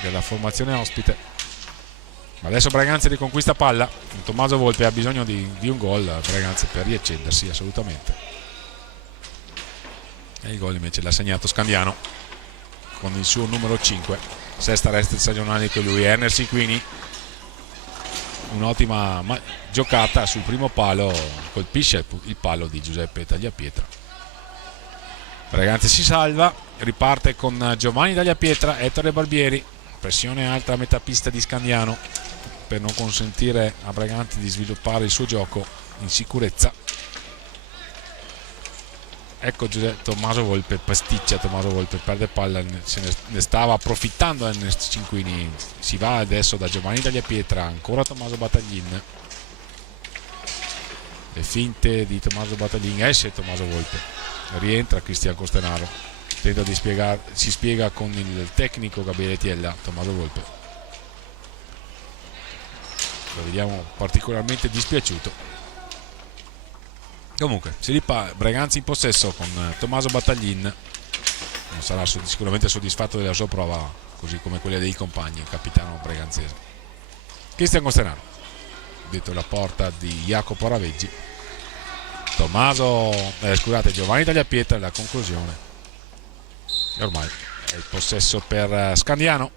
della formazione ospite. Ma adesso Breganze riconquista palla. Tommaso Volpe ha bisogno di un gol, Breganze, per riaccendersi assolutamente. E il gol invece l'ha segnato Scandiano con il suo numero 5. Sesta resta stagionale con lui, Ernest Cinquini, un'ottima giocata sul primo palo, colpisce il palo di Giuseppe Tagliapietra. Breganze si salva, riparte con Giovanni Tagliapietra, Ettore Barbieri, pressione alta a metà pista di Scandiano per non consentire a Breganze di sviluppare il suo gioco in sicurezza. Ecco Tommaso Volpe, pasticcia Tommaso Volpe, perde palla, ne stava approfittando Ernest Cinquini. Si va adesso da Giovanni Tagliapietra, ancora Tommaso Battaglin, le finte di Tommaso Battaglin, esce Tommaso Volpe, rientra Cristian Costenaro, tenta di si spiega con il tecnico Gabriele Tiella. Tommaso Volpe lo vediamo particolarmente dispiaciuto. Comunque Breganze in possesso con Tommaso Battaglin, non sarà sicuramente soddisfatto della sua prova, così come quelle dei compagni, il capitano breganzese. Cristian Costenaro dietro la porta di Jacopo Raveggi. Giovanni Tagliapietra, la conclusione, e ormai è il possesso per Scandiano.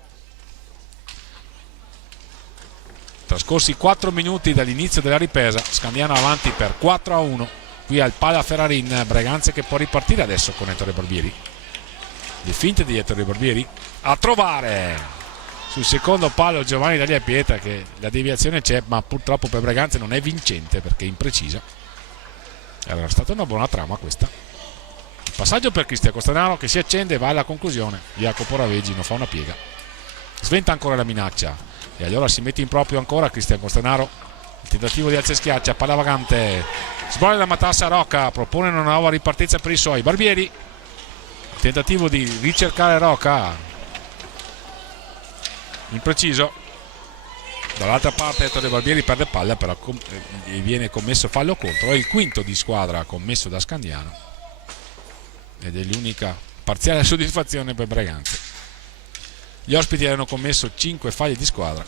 Trascorsi 4 minuti dall'inizio della ripresa, Scandiano avanti per 4-1 qui al Pala Ferrarin. Breganze che può ripartire adesso con Ettore Barbieri, le finte di Ettore Barbieri a trovare sul secondo palo Giovanni Tagliapietra, che la deviazione c'è, ma purtroppo per Breganze non è vincente perché è imprecisa. Era stata una buona trama questa. Il passaggio per Cristian Costenaro che si accende e va alla conclusione. Jacopo Raveggi non fa una piega, sventa ancora la minaccia e allora si mette in proprio ancora Cristian Costenaro. Il tentativo di alza e schiaccia, palla vagante, sbaglia la matassa Rocca, propone una nuova ripartenza per i suoi. Barbieri, il tentativo di ricercare Rocca, impreciso. Dall'altra parte Ettore Barbieri perde palla, però viene commesso fallo contro. È il quinto di squadra commesso da Scandiano ed è l'unica parziale soddisfazione per Breganze. Gli ospiti avevano commesso 5 falli di squadra.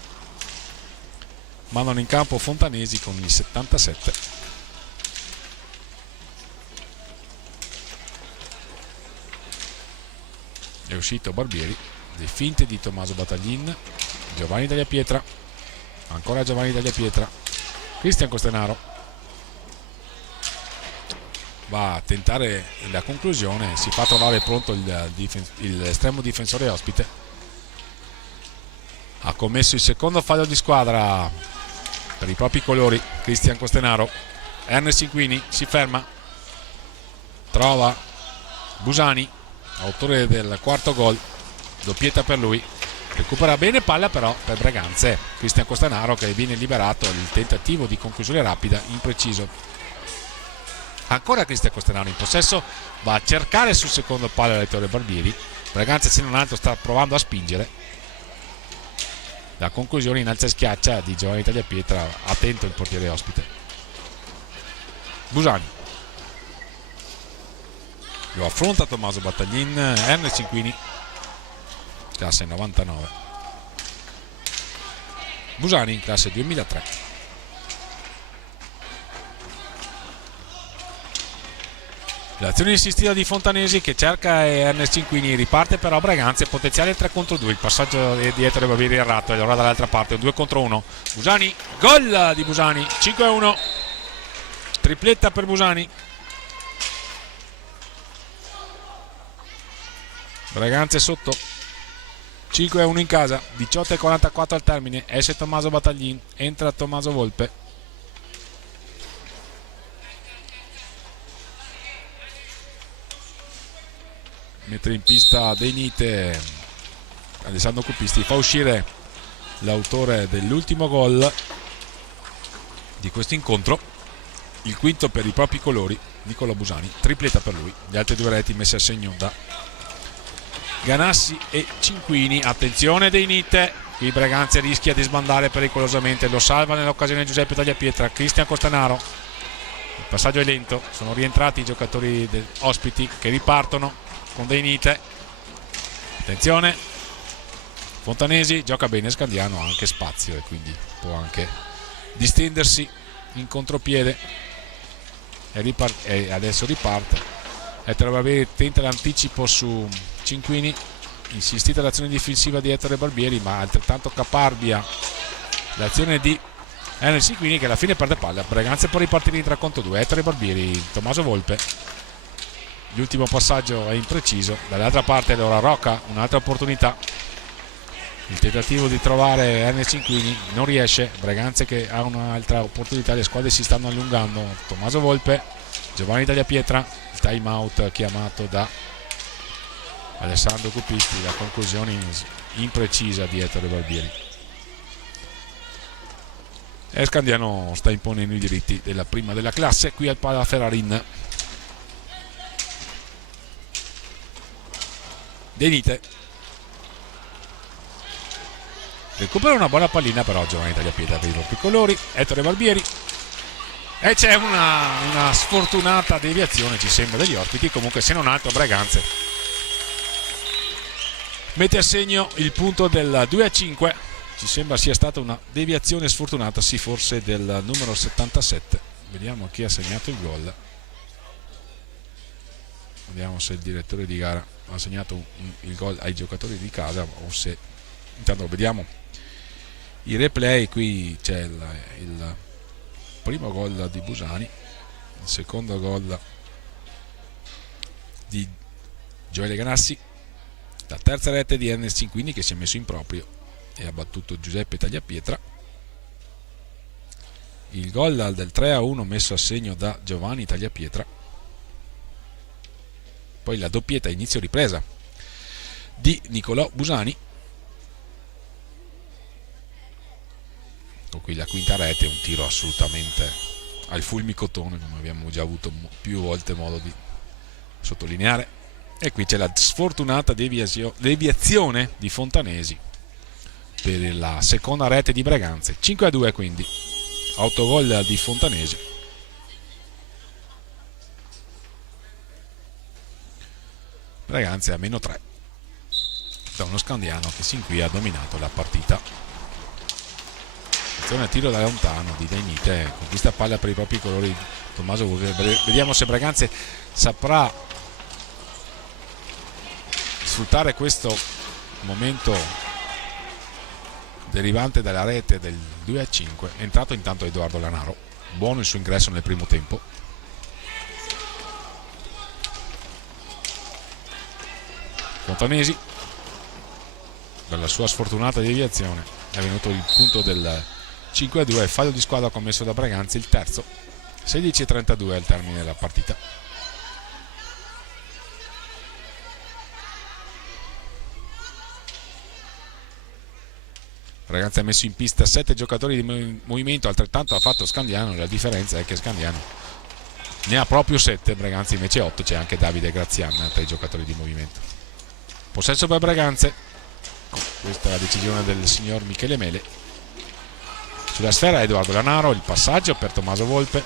Mandano in campo Fontanesi con il 77. È uscito Barbieri, le finte di Tommaso Battaglin, Giovanni Tagliapietra, ancora Giovanni Tagliapietra, Cristian Costenaro va a tentare la conclusione, si fa trovare pronto l'estremo difensore ospite. Ha commesso il secondo fallo di squadra per i propri colori Cristian Costenaro. Ernest Inquini si ferma, trova Busani, autore del quarto gol, doppietta per lui, recupera bene palla però per Breganze. Cristian Costenaro che viene liberato, il tentativo di conclusione rapida impreciso. Ancora Cristian Costenaro in possesso, va a cercare sul secondo palo Ettore Barbieri. Breganze se non altro sta provando a spingere. La conclusione in alza e schiaccia di Giovanni Tagliapietra, attento il portiere ospite. Busani lo affronta Tommaso Battaglin. Ernest Inquini, classe 99. Busani, classe 2003. L'azione insistita di Fontanesi che cerca Ernest Inquini, riparte però Breganze, potenziale 3 contro 2, il passaggio di Ettore Barbieri errato e allora dall'altra parte un 2 contro 1. Busani, gol di Busani, 5-1, tripletta per Busani. Breganze sotto 5-1 in casa, 18:44 al termine, esce Tommaso Battaglin, entra Tommaso Volpe. Mentre in pista De Nite Alessandro Cupisti fa uscire l'autore dell'ultimo gol di questo incontro, il quinto per i propri colori, Nicola Busani, tripletta per lui. Gli altri due reti messe a segno da Ganassi e Cinquini. Attenzione De Nite, qui Breganze rischia di sbandare pericolosamente, lo salva nell'occasione Giuseppe Tagliapietra. Cristian Costenaro, il passaggio è lento, sono rientrati i giocatori ospiti che ripartono con De Nite. Attenzione, Fontanesi gioca bene, Scandiano ha anche spazio e quindi può anche distendersi in contropiede e adesso riparte. Ettore Barbieri tenta l'anticipo su Cinquini, insistita l'azione difensiva di Ettore Barbieri, ma altrettanto caparbia l'azione di Ernest Cinquini che alla fine perde palla. Breganze può ripartire in 3 contro 2. Ettore Barbieri, Tommaso Volpe, l'ultimo passaggio è impreciso. Dall'altra parte allora Rocca, un'altra opportunità, il tentativo di trovare Ernest Cinquini non riesce. Breganze che ha un'altra opportunità, le squadre si stanno allungando. Tommaso Volpe, Giovanni Tagliapietra, il time out chiamato da Alessandro Cupisti, la conclusione imprecisa di Ettore Barbieri. e Scandiano sta imponendo i diritti della prima della classe qui al Palaferrarin. De Nite recupera una buona pallina, però Giovanni Tagliapietra per i propri colori. Ettore Barbieri, e c'è una sfortunata deviazione, ci sembra, degli ospiti. Comunque, se non altro, Breganze mette a segno il punto del 2-5. Ci sembra sia stata una deviazione sfortunata, sì, forse del numero 77. Vediamo chi ha segnato il gol. Vediamo se il direttore di gara ha segnato il gol ai giocatori di casa o se... Intanto vediamo i replay. Qui c'è il primo gol di Busani, il secondo gol di Gioele Ganassi, la terza rete di Ernest Cinquini, che si è messo in proprio e ha battuto Giuseppe Tagliapietra. Il gol del 3-1 messo a segno da Giovanni Tagliapietra. Poi la doppietta inizio ripresa di Nicolò Busani. Qui la quinta rete, un tiro assolutamente al fulmicotone, come abbiamo già avuto più volte modo di sottolineare. E qui c'è la sfortunata deviazione di Fontanesi per la seconda rete di Breganze. 5-2 quindi, autogol di Fontanesi. Breganze a -3 da uno Scandiano che sin qui ha dominato la partita. Attenzione al tiro da lontano di De Nite, conquista palla per i propri colori Tommaso Volpe. Vediamo se Breganze saprà sfruttare questo momento derivante dalla rete del 2-5. È entrato intanto Edoardo Lanaro, buono il suo ingresso nel primo tempo. Fontanesi, dalla sua sfortunata deviazione è venuto il punto del 5-2, fallo di squadra commesso da Breganze, il terzo. 16:32 al termine della partita. Breganze ha messo in pista 7 giocatori di movimento, altrettanto ha fatto Scandiano. La differenza è che Scandiano ne ha proprio 7, Breganze invece 8. C'è anche Davide Grazian tra i giocatori di movimento. Possesso per Breganze, questa è la decisione del signor Michele Mele. Sulla sfera Edoardo Lanaro, il passaggio per Tommaso Volpe,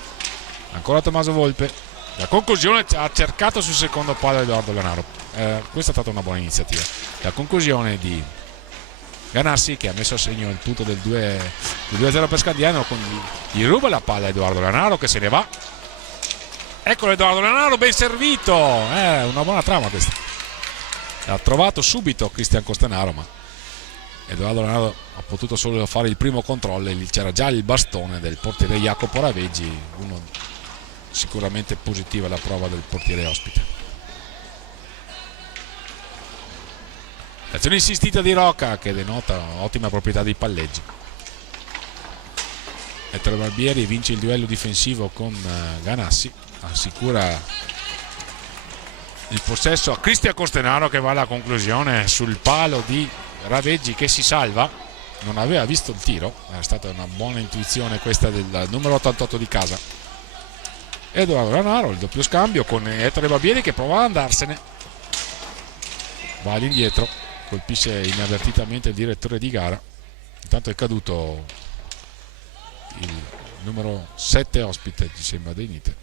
ancora Tommaso Volpe, la conclusione ha cercato sul secondo palo Edoardo Lanaro. Questa è stata una buona iniziativa, la conclusione di Ganassi, che ha messo a segno il punto del 2-0 per Scandiano. Gli ruba la palla Edoardo Lanaro, che se ne va. Eccolo Edoardo Lanaro, ben servito, una buona trama questa. Ha trovato subito Cristian Costanaro, ma Edoardo Lanaro ha potuto solo fare il primo controllo e lì c'era già il bastone del portiere Jacopo Raveggi. Uno sicuramente positivo alla prova del portiere ospite. L'azione insistita di Rocca, che denota ottima proprietà dei palleggi. Ettore Barbieri vince il duello difensivo con Ganassi, assicura il possesso a Cristian Costanaro, che va alla conclusione sul palo di Raveggi, che si salva. Non aveva visto il tiro, è stata una buona intuizione questa del numero 88 di casa. Edoardo Lanaro, il doppio scambio con Ettore Barbieri, che prova ad andarsene, va all'indietro, colpisce inavvertitamente il direttore di gara. Intanto è caduto il numero 7 ospite, ci sembra De Nite,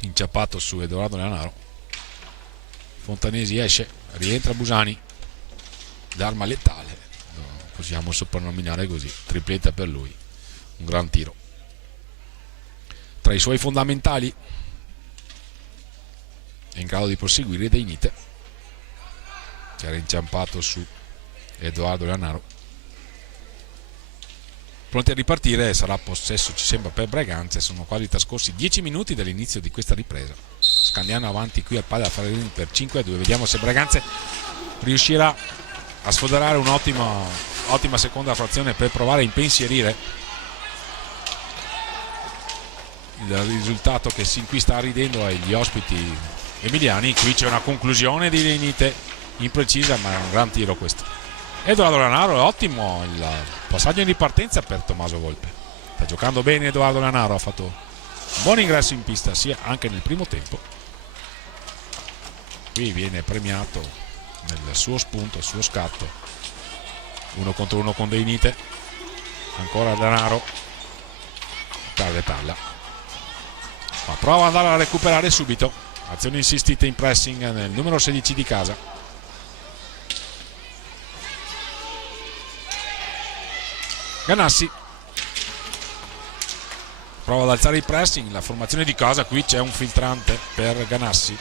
inciappato su Edoardo Lanaro. Fontanesi esce, rientra Busani, d'arma letale, lo possiamo soprannominare così, tripletta per lui, un gran tiro. Tra i suoi fondamentali è in grado di proseguire De Nite, che era inciampato su Edoardo Lanaro. Pronti a ripartire, sarà possesso, ci sembra, per Breganze. Sono quasi trascorsi 10 minuti dall'inizio di questa ripresa. Scandiano avanti qui al Palaferrarin per 5-2. Vediamo se Breganze riuscirà a sfoderare un'ottima seconda frazione per provare a impensierire il risultato che sin qui sta ridendo agli ospiti emiliani. Qui c'è una conclusione di De Nite imprecisa, ma è un gran tiro questo. Edoardo Lanaro, ottimo il passaggio in ripartenza per Tommaso Volpe. Sta giocando bene Edoardo Lanaro, ha fatto un buon ingresso in pista sia anche nel primo tempo. Qui viene premiato nel suo spunto, il suo scatto. 1 contro 1 con Deinite. Ancora Lanaro. Perde palla. Ma prova ad andare a recuperare subito. Azione insistita in pressing nel numero 16 di casa. Ganassi prova ad alzare il pressing, la formazione di casa. Qui c'è un filtrante per Ganassi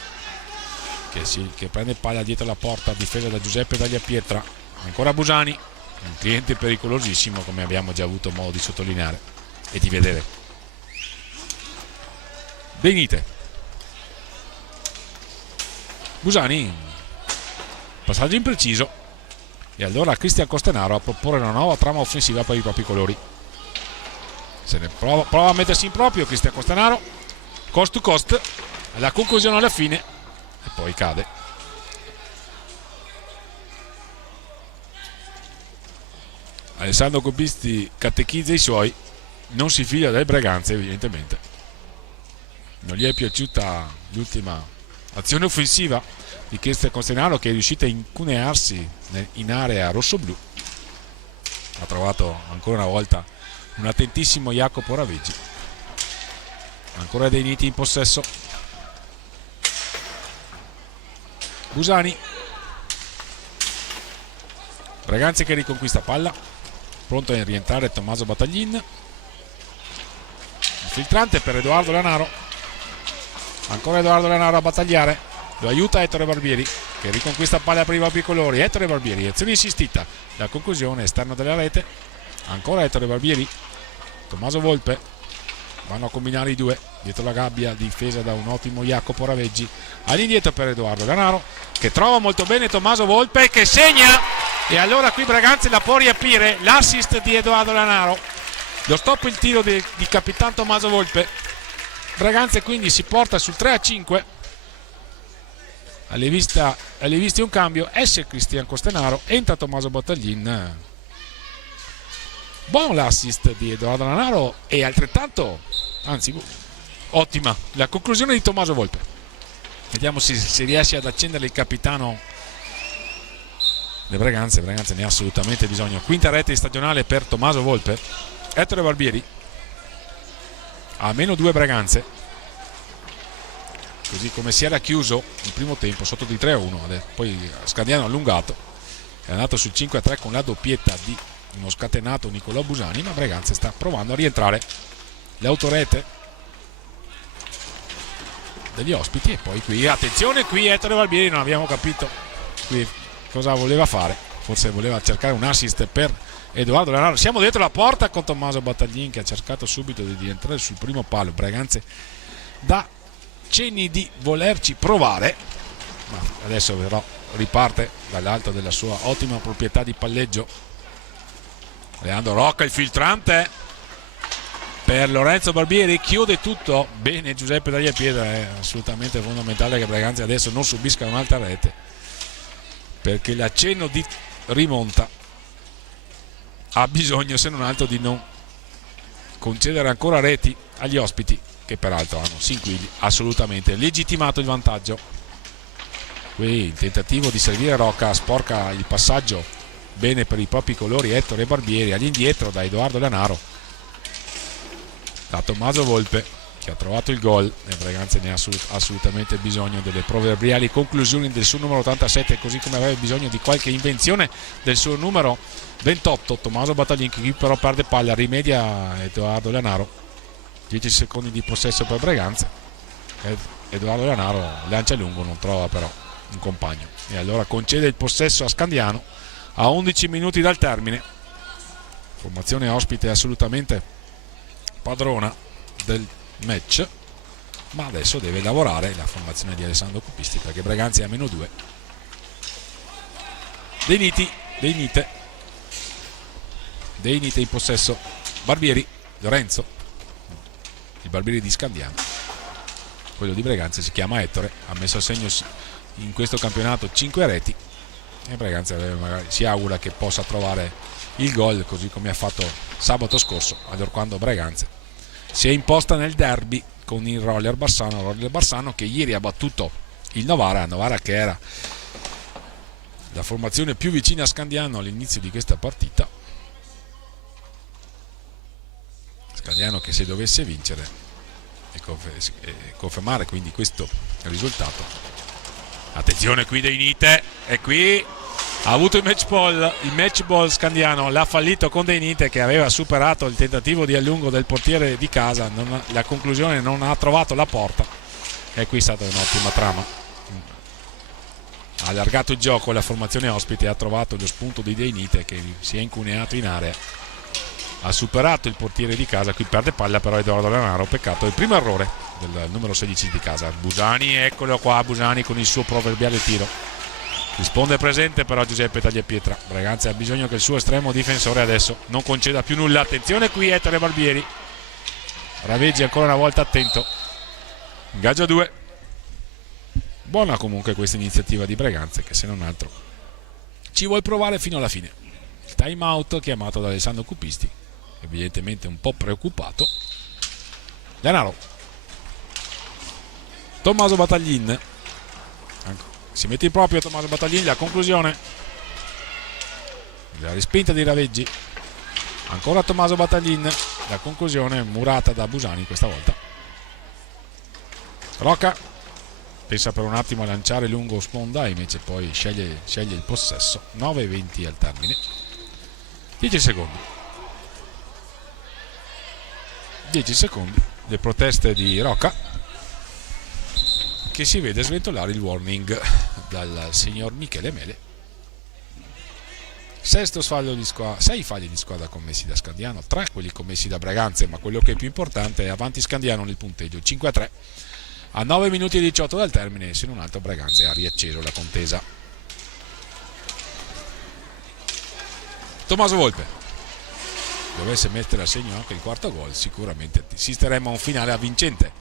che prende palla dietro la porta, difesa da Giuseppe Tagliapietra. Ancora Busani, un cliente pericolosissimo, come abbiamo già avuto modo di sottolineare e di vedere. Deinite, Busani, passaggio impreciso, e allora Cristian Costenaro a proporre una nuova trama offensiva per i propri colori. Se ne prova a mettersi in proprio Cristian Costenaro, cost to cost, alla conclusione alla fine, e poi cade. Alessandro Copisti catechizza i suoi, non si fida del Breganze evidentemente. Non gli è piaciuta l'ultima azione offensiva di Cristian Costenaro, che è riuscita a incunearsi in area rossoblù. Ha trovato ancora una volta un attentissimo Jacopo Raveggi. Ancora Deinite in possesso. Busani, Breganze che riconquista palla, pronto a rientrare Tommaso Battaglin. Il filtrante per Edoardo Lanaro. Ancora Edoardo Lanaro a battagliare, lo aiuta Ettore Barbieri che riconquista palla per i propri colori. Ettore Barbieri, azione insistita, la conclusione esterno della rete. Ancora Ettore Barbieri, Tommaso Volpe, vanno a combinare i due dietro la gabbia, difesa da un ottimo Jacopo Raveggi. All'indietro per Edoardo Lanaro che trova molto bene Tommaso Volpe che segna, e allora qui Breganze la può riaprire. L'assist di Edoardo Lanaro, lo stop il tiro di Capitan Tommaso Volpe. Breganze quindi si porta sul 3-5. Alle viste un cambio, esce Cristian Costenaro, entra Tommaso Battaglin. Buon l'assist di Edoardo Lanaro e altrettanto, anzi ottima la conclusione di Tommaso Volpe. Vediamo se riesce ad accendere il capitano le Breganze ne ha assolutamente bisogno. Quinta rete stagionale per Tommaso Volpe. Ettore Barbieri a -2 Breganze, così come si era chiuso il primo tempo sotto di 3-1. Poi Scandiano allungato, è andato sul 5-3 con la doppietta di uno scatenato Nicolò Busani, ma Breganze sta provando a rientrare. L'autorete degli ospiti, e poi qui attenzione, qui Ettore Barbieri non abbiamo capito qui cosa voleva fare, forse voleva cercare un assist per Edoardo Lanaro. Siamo dietro la porta con Tommaso Battaglin che ha cercato subito di entrare sul primo palo. Breganze dà cenni di volerci provare, ma adesso però riparte dall'alto della sua ottima proprietà di palleggio. Leandro Rocca, il filtrante per Lorenzo Barbieri, chiude tutto bene Giuseppe Tagliapietra. È assolutamente fondamentale che Breganze adesso non subisca un'altra rete, perché l'accenno di rimonta ha bisogno se non altro di non concedere ancora reti agli ospiti, che peraltro hanno sin qui assolutamente legittimato il vantaggio. Qui il tentativo di servire Rocca sporca il passaggio bene per i propri colori Ettore Barbieri. All'indietro da Edoardo Lanaro, da Tommaso Volpe che ha trovato il gol, e Breganze ne ha assolutamente bisogno delle proverbiali conclusioni del suo numero 87, così come aveva bisogno di qualche invenzione del suo numero 28 Tommaso Battaglin, che qui però perde palla, rimedia Edoardo Lanaro. 10 secondi di possesso per Breganze. Edoardo Lanaro lancia lungo, non trova però un compagno, e allora concede il possesso a Scandiano a 11 minuti dal termine. Formazione ospite assolutamente padrona del match, ma adesso deve lavorare la formazione di Alessandro Copisti, perché Breganze è a -2. Deinite in possesso. Barbieri, Lorenzo, il Barbieri di Scandiano. Quello di Breganze si chiama Ettore, ha messo a segno in questo campionato 5 reti. e Breganze magari si augura che possa trovare il gol, così come ha fatto sabato scorso, allorquando Breganze si è imposta nel derby con il Roller Bassano che ieri ha battuto il Novara che era la formazione più vicina a Scandiano all'inizio di questa partita. Scandiano che, se dovesse vincere e confermare quindi questo risultato, attenzione qui dei Nite, e qui ha avuto il match ball Scandiano, l'ha fallito con dei Nite che aveva superato il tentativo di allungo del portiere di casa, la conclusione non ha trovato la porta, e qui è stata un'ottima trama. Ha allargato il gioco la formazione ospite, ha trovato lo spunto di Dei Nite che si è incuneato in area, ha superato il portiere di casa, qui perde palla però Edoardo Lanaro, peccato, il primo errore del numero 16 di casa. Busani, eccolo qua Busani con il suo proverbiale tiro, risponde presente però Giuseppe Tagliapietra. Breganze ha bisogno che il suo estremo difensore adesso non conceda più nulla. Attenzione qui Ettore Barbieri, Raveggi ancora una volta attento, ingaggio 2. Buona comunque questa iniziativa di Breganze, che se non altro ci vuole provare fino alla fine. Il time out chiamato da Alessandro Cupisti, evidentemente un po' preoccupato. Lanaro, Tommaso Battaglin, si mette in proprio Tommaso Battaglin, la conclusione, la respinta di Raveggi, ancora Tommaso Battaglin, la conclusione murata da Busani questa volta. Rocca pensa per un attimo a lanciare lungo sponda, invece poi sceglie il possesso. 9:20 al termine, 10 secondi le proteste di Rocca, che si vede sventolare il warning dal signor Michele Mele. 6 falli di squadra commessi da Scandiano, 3 quelli commessi da Breganze, ma quello che è più importante è avanti Scandiano nel punteggio, 5-3 a 9 minuti e 18 dal termine, se non altro Breganze ha riacceso la contesa. Tommaso Volpe dovesse mettere a segno anche il quarto gol, sicuramente assisteremo a un finale avvincente.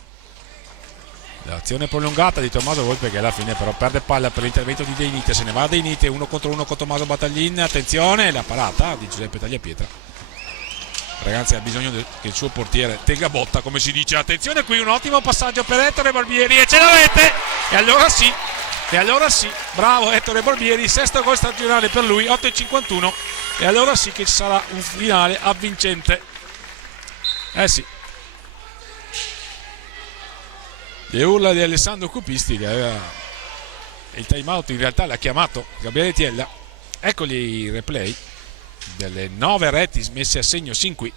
L'azione prolungata di Tommaso Volpe, che alla fine però perde palla per l'intervento di Dei Nite, se ne va Dei Nite 1 contro 1 con Tommaso Battaglin. Attenzione, la parata di Giuseppe Tagliapietra. Ragazzi, ha bisogno che il suo portiere tenga botta, come si dice. Attenzione qui, un ottimo passaggio per Ettore Barbieri, e ce l'avete! E allora sì, bravo Ettore Barbieri, 6º gol stagionale per lui, 8:51, e allora sì che ci sarà un finale avvincente. Sì, le urla di Alessandro Cupisti, che aveva il time out, in realtà l'ha chiamato Gabriele Tiella. Eccoli i replay delle 9 reti messe a segno sin qui,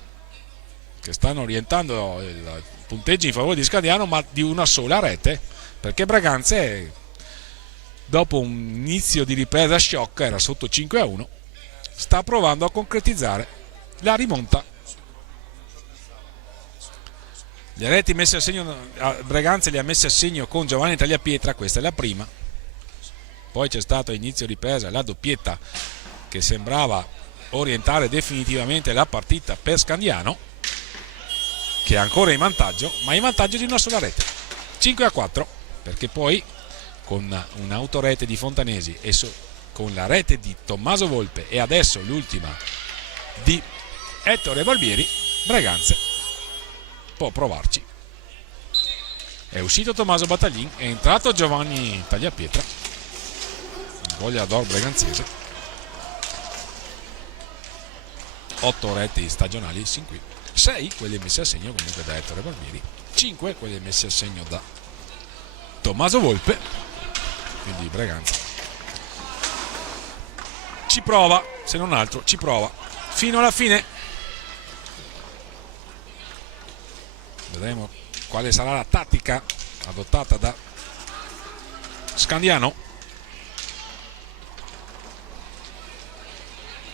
che stanno orientando il punteggio in favore di Scandiano, ma di una sola rete, perché Breganze, dopo un inizio di ripresa sciocca, era sotto 5-1, sta provando a concretizzare la rimonta. Le reti messe a segno Breganze le ha messe a segno con Giovanni Tagliapietra, questa è la prima. Poi c'è stato a inizio ripresa la doppietta che sembrava orientare definitivamente la partita per Scandiano, che è ancora in vantaggio, ma in vantaggio di una sola rete, 5-4, perché poi con un'autorete di Fontanesi e con la rete di Tommaso Volpe e adesso l'ultima di Ettore Barbieri, Breganze può provarci. È uscito Tommaso Battaglin, è entrato Giovanni Tagliapietra, il goleador breganzese. 8 reti stagionali sin qui, 6 quelle messe a segno comunque da Ettore Barbieri, 5 quelle messe a segno da Tommaso Volpe. Quindi Breganze ci prova, se non altro ci prova fino alla fine. Vedremo quale sarà la tattica adottata da Scandiano,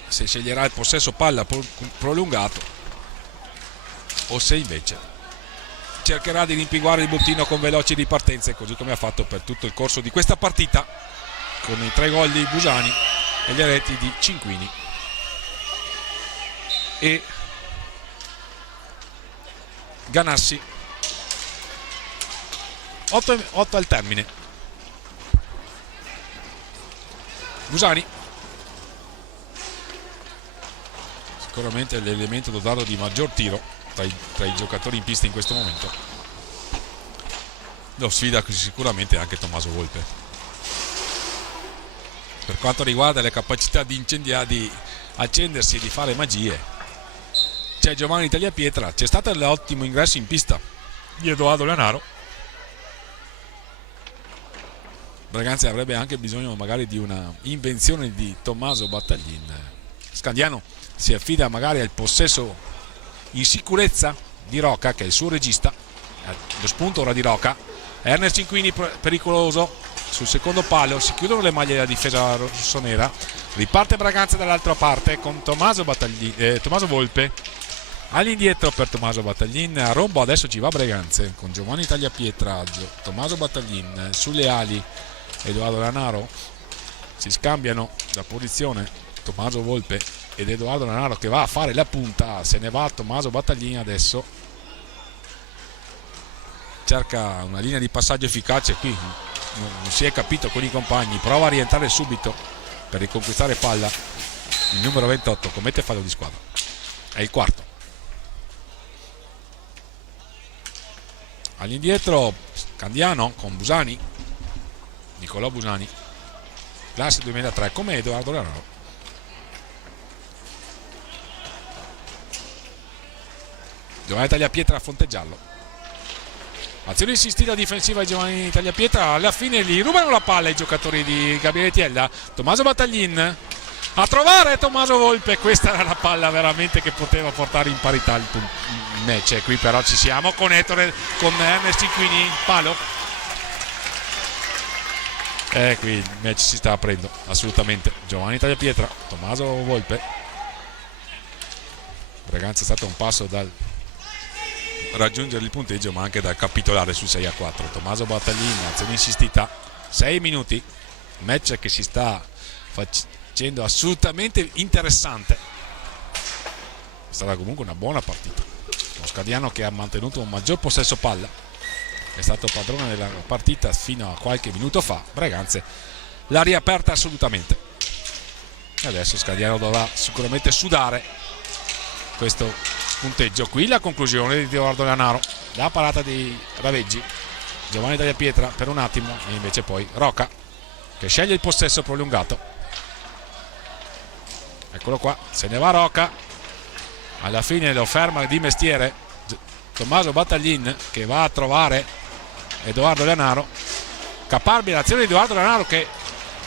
se sceglierà il possesso palla prolungato o se invece cercherà di rimpinguare il bottino con veloci ripartenze, così come ha fatto per tutto il corso di questa partita, con i 3 gol di Busani e le reti di Cinquini e Ganassi. 8 al termine. Busani sicuramente l'elemento dotato di maggior tiro tra i giocatori in pista in questo momento. Lo sfida sicuramente anche Tommaso Volpe. Per quanto riguarda le capacità di incendiare, di accendersi e di fare magie, c'è Giovanni Tagliapietra, c'è stato l'ottimo ingresso in pista di Edoardo Lanaro. Braganza avrebbe anche bisogno magari di una invenzione di Tommaso Battaglin. Scandiano si affida magari al possesso in sicurezza di Rocca, che è il suo regista. Lo spunto ora di Rocca. Ernest Cinquini pericoloso sul secondo palo, si chiudono le maglie della difesa rossonera, riparte Braganza dall'altra parte con Tommaso Volpe all'indietro per Tommaso Battaglin. A rombo adesso ci va Braganza con Giovanni Tagliapietra, Tommaso Battaglin sulle ali, Edoardo Lanaro. Si scambiano la posizione Tommaso Volpe ed Edoardo Lanaro, che va a fare la punta. Se ne va Tommaso Battaglin adesso, cerca una linea di passaggio efficace. Qui non si è capito con i compagni, prova a rientrare subito per riconquistare palla. Il numero 28 commette fallo di squadra, è il quarto. All'indietro Scandiano con Busani, Nicolò Busani, classe 2003 come Edoardo Lanaro. Giovanni Tagliapietra a Fonteggiallo. Azione insistita difensiva di Giovanni Tagliapietra, alla fine gli rubano la palla i giocatori di Gabriele Tiella. Tommaso Battaglin a trovare Tommaso Volpe, questa era la palla veramente che poteva portare in parità il match. Qui però ci siamo con Ettore, con Ernest Cinquini, palo. Qui il match si sta aprendo assolutamente. Giovanni Tagliapietra, Tommaso Volpe. Braganza è stato un passo dal raggiungere il punteggio, ma anche dal capitolare sul 6-4. Tommaso Battaglin, azione insistita, 6 minuti, match che si sta facendo assolutamente interessante. È stata comunque una buona partita. Lo Scandiano che ha mantenuto un maggior possesso palla, è stato padrone della partita fino a qualche minuto fa. Braganza l'ha riaperta assolutamente e adesso Scandiano dovrà sicuramente sudare questo punteggio. Qui la conclusione di Edoardo Lanaro, la parata di Raveggi, Giovanni Tagliapietra per un attimo e invece poi Rocca che sceglie il possesso prolungato. Eccolo qua, se ne va Rocca, alla fine lo ferma di mestiere Tommaso Battaglin, che va a trovare Edoardo Lanaro. Caparbia l'azione di Edoardo Lanaro, che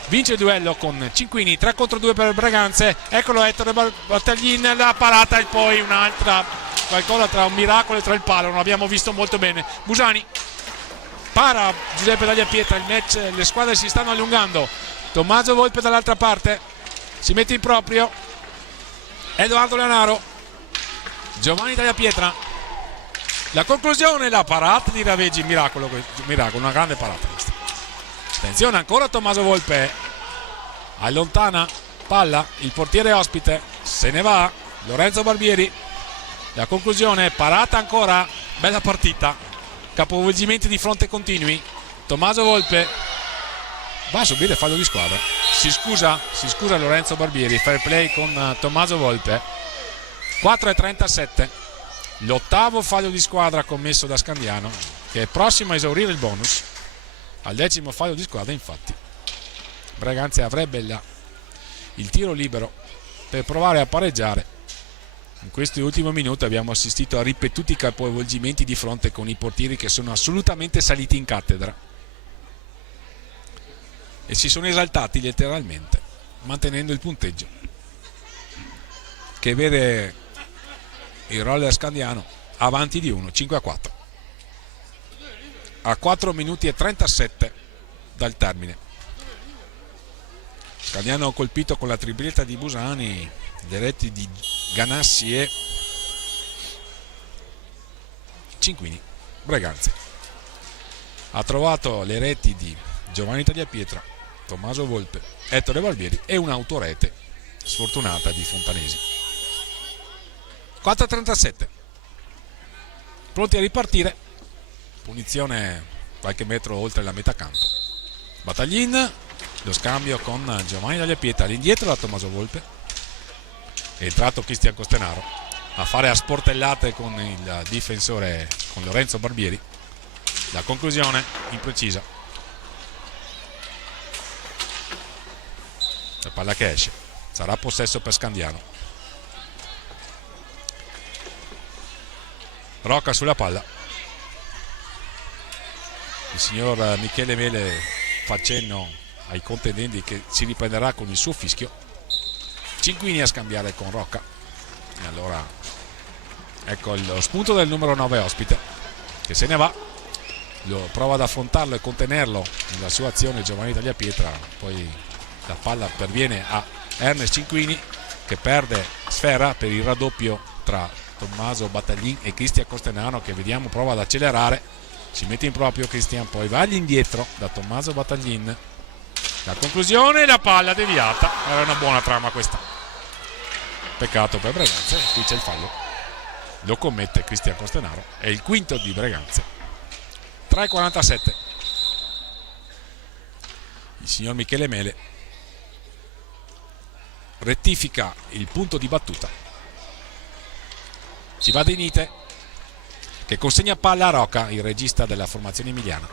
vince il duello con Cinquini, 3 contro 2 per Braganza. Eccolo Ettore Battaglin, la parata e poi un'altra, qualcosa tra un miracolo e tra il palo, non abbiamo visto molto bene. Busani para Giuseppe Tagliapietra, il match, le squadre si stanno allungando. Tommaso Volpe dall'altra parte si mette in proprio, Edoardo Lanaro, Giovanni Tagliapietra, la conclusione, la parata di Raveggi, miracolo, una grande parata questa. Attenzione ancora Tommaso Volpe, allontana palla, il portiere ospite, se ne va Lorenzo Barbieri. La conclusione, parata ancora, bella partita, capovolgimenti di fronte continui. Tommaso Volpe va a subire fallo di squadra, si scusa Lorenzo Barbieri, fair play con Tommaso Volpe. 4:37, l'ottavo fallo di squadra commesso da Scandiano, che è prossimo a esaurire il bonus. Al 10° fallo di squadra infatti Braganza avrebbe il tiro libero per provare a pareggiare. In questi ultimi minuti abbiamo assistito a ripetuti capovolgimenti di fronte con i portieri che sono assolutamente saliti in cattedra e si sono esaltati letteralmente, mantenendo il punteggio che vede il roller Scandiano avanti di 1, 5-4 a 4 minuti e 37 dal termine. Scandiano colpito con la tripletta di Busani, le reti di Ganassi e Cinquini. Braganza ha trovato le reti di Giovanni Tagliapietra, Tommaso Volpe, Ettore Barbieri e un'autorete sfortunata di Fontanesi. 4:37, pronti a ripartire. Punizione qualche metro oltre la metà campo. Battaglin, lo scambio con Giovanni Tagliapietra all'indietro da Tommaso Volpe È entrato Cristian Costenaro a fare a sportellate con il difensore, con Lorenzo Barbieri. La conclusione imprecisa. La palla che esce. Sarà possesso per Scandiano. Rocca sulla palla. Il signor Michele Mele fa cenno ai contendenti che si riprenderà con il suo fischio. Cinquini a scambiare con Rocca. E allora ecco lo spunto del numero 9 ospite che se ne va. Lo prova ad affrontarlo e contenerlo nella sua azione Giovanni Tagliapietra. Poi la palla perviene a Ernest Cinquini che perde sfera per il raddoppio tra Tommaso Battaglin e Cristian Costenano, che vediamo prova ad accelerare. Si mette in proprio Cristian, poi va all'indietro da Tommaso Battaglin. La conclusione, la palla deviata. Era una buona trama questa. Peccato per Breganze, qui c'è il fallo. Lo commette Cristian Costenaro. È il quinto di Breganze. 3:47. Il signor Michele Mele rettifica il punto di battuta. Si va De Nite che consegna palla a Rocca, il regista della formazione emiliana.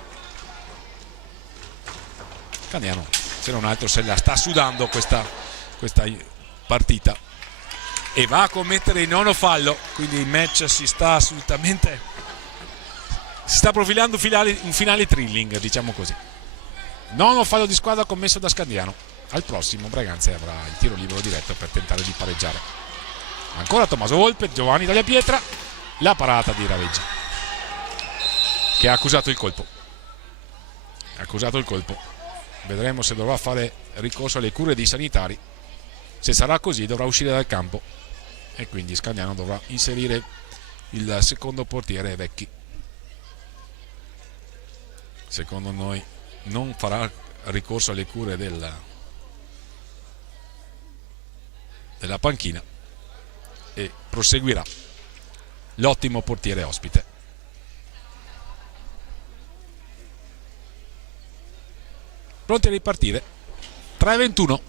Scandiano, se non altro, se la sta sudando questa partita e va a commettere il nono fallo, quindi il match si sta profilando un finale thrilling, diciamo così. Nono fallo di squadra commesso da Scandiano. Al prossimo Breganze avrà il tiro libero diretto per tentare di pareggiare. Ancora Tommaso Volpe, Giovanni Tagliapietra, la parata di Raveggi che ha accusato il colpo. Vedremo se dovrà fare ricorso alle cure dei sanitari. Se sarà così dovrà uscire dal campo e quindi Scandiano dovrà inserire il secondo portiere Vecchi. Secondo noi non farà ricorso alle cure della panchina e proseguirà l'ottimo portiere ospite. Pronti a ripartire. 3:21.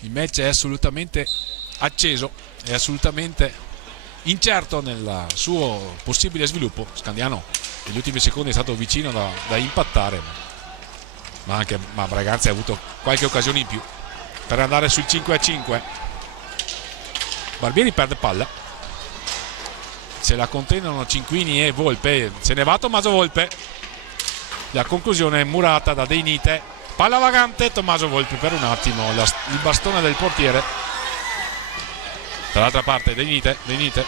Il match è assolutamente acceso, è assolutamente incerto nel suo possibile sviluppo. Scandiano negli ultimi secondi è stato vicino da impattare, ma Breganze ha avuto qualche occasione in più per andare sul 5-5. Barbieri perde palla, se la contendono Cinquini e Volpe, se ne va Tommaso Volpe. La conclusione è murata da De Nite. Palla vagante, Tommaso Volpe per un attimo il bastone del portiere. Dall'altra parte De Nite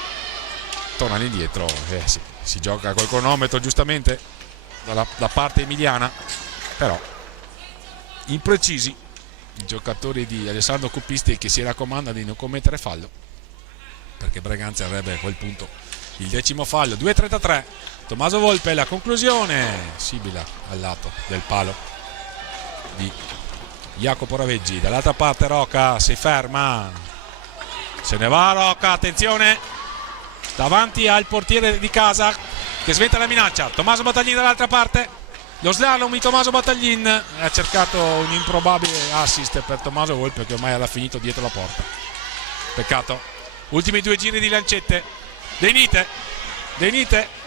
torna all'indietro, si gioca col cronometro giustamente da parte emiliana, però imprecisi i giocatori di Alessandro Coppisti, che si raccomanda di non commettere fallo, perché Breganze avrebbe a quel punto il 10° fallo. 2:33. Tommaso Volpe, la conclusione sibila al lato del palo di Jacopo Raveggi. Dall'altra parte Rocca si ferma, se ne va Rocca, attenzione, davanti al portiere di casa che sventa la minaccia. Tommaso Battaglin dall'altra parte, lo slalom di Tommaso Battaglin, ha cercato un improbabile assist per Tommaso Volpe che ormai era finito dietro la porta. Peccato. Ultimi 2 giri di lancette. De Nite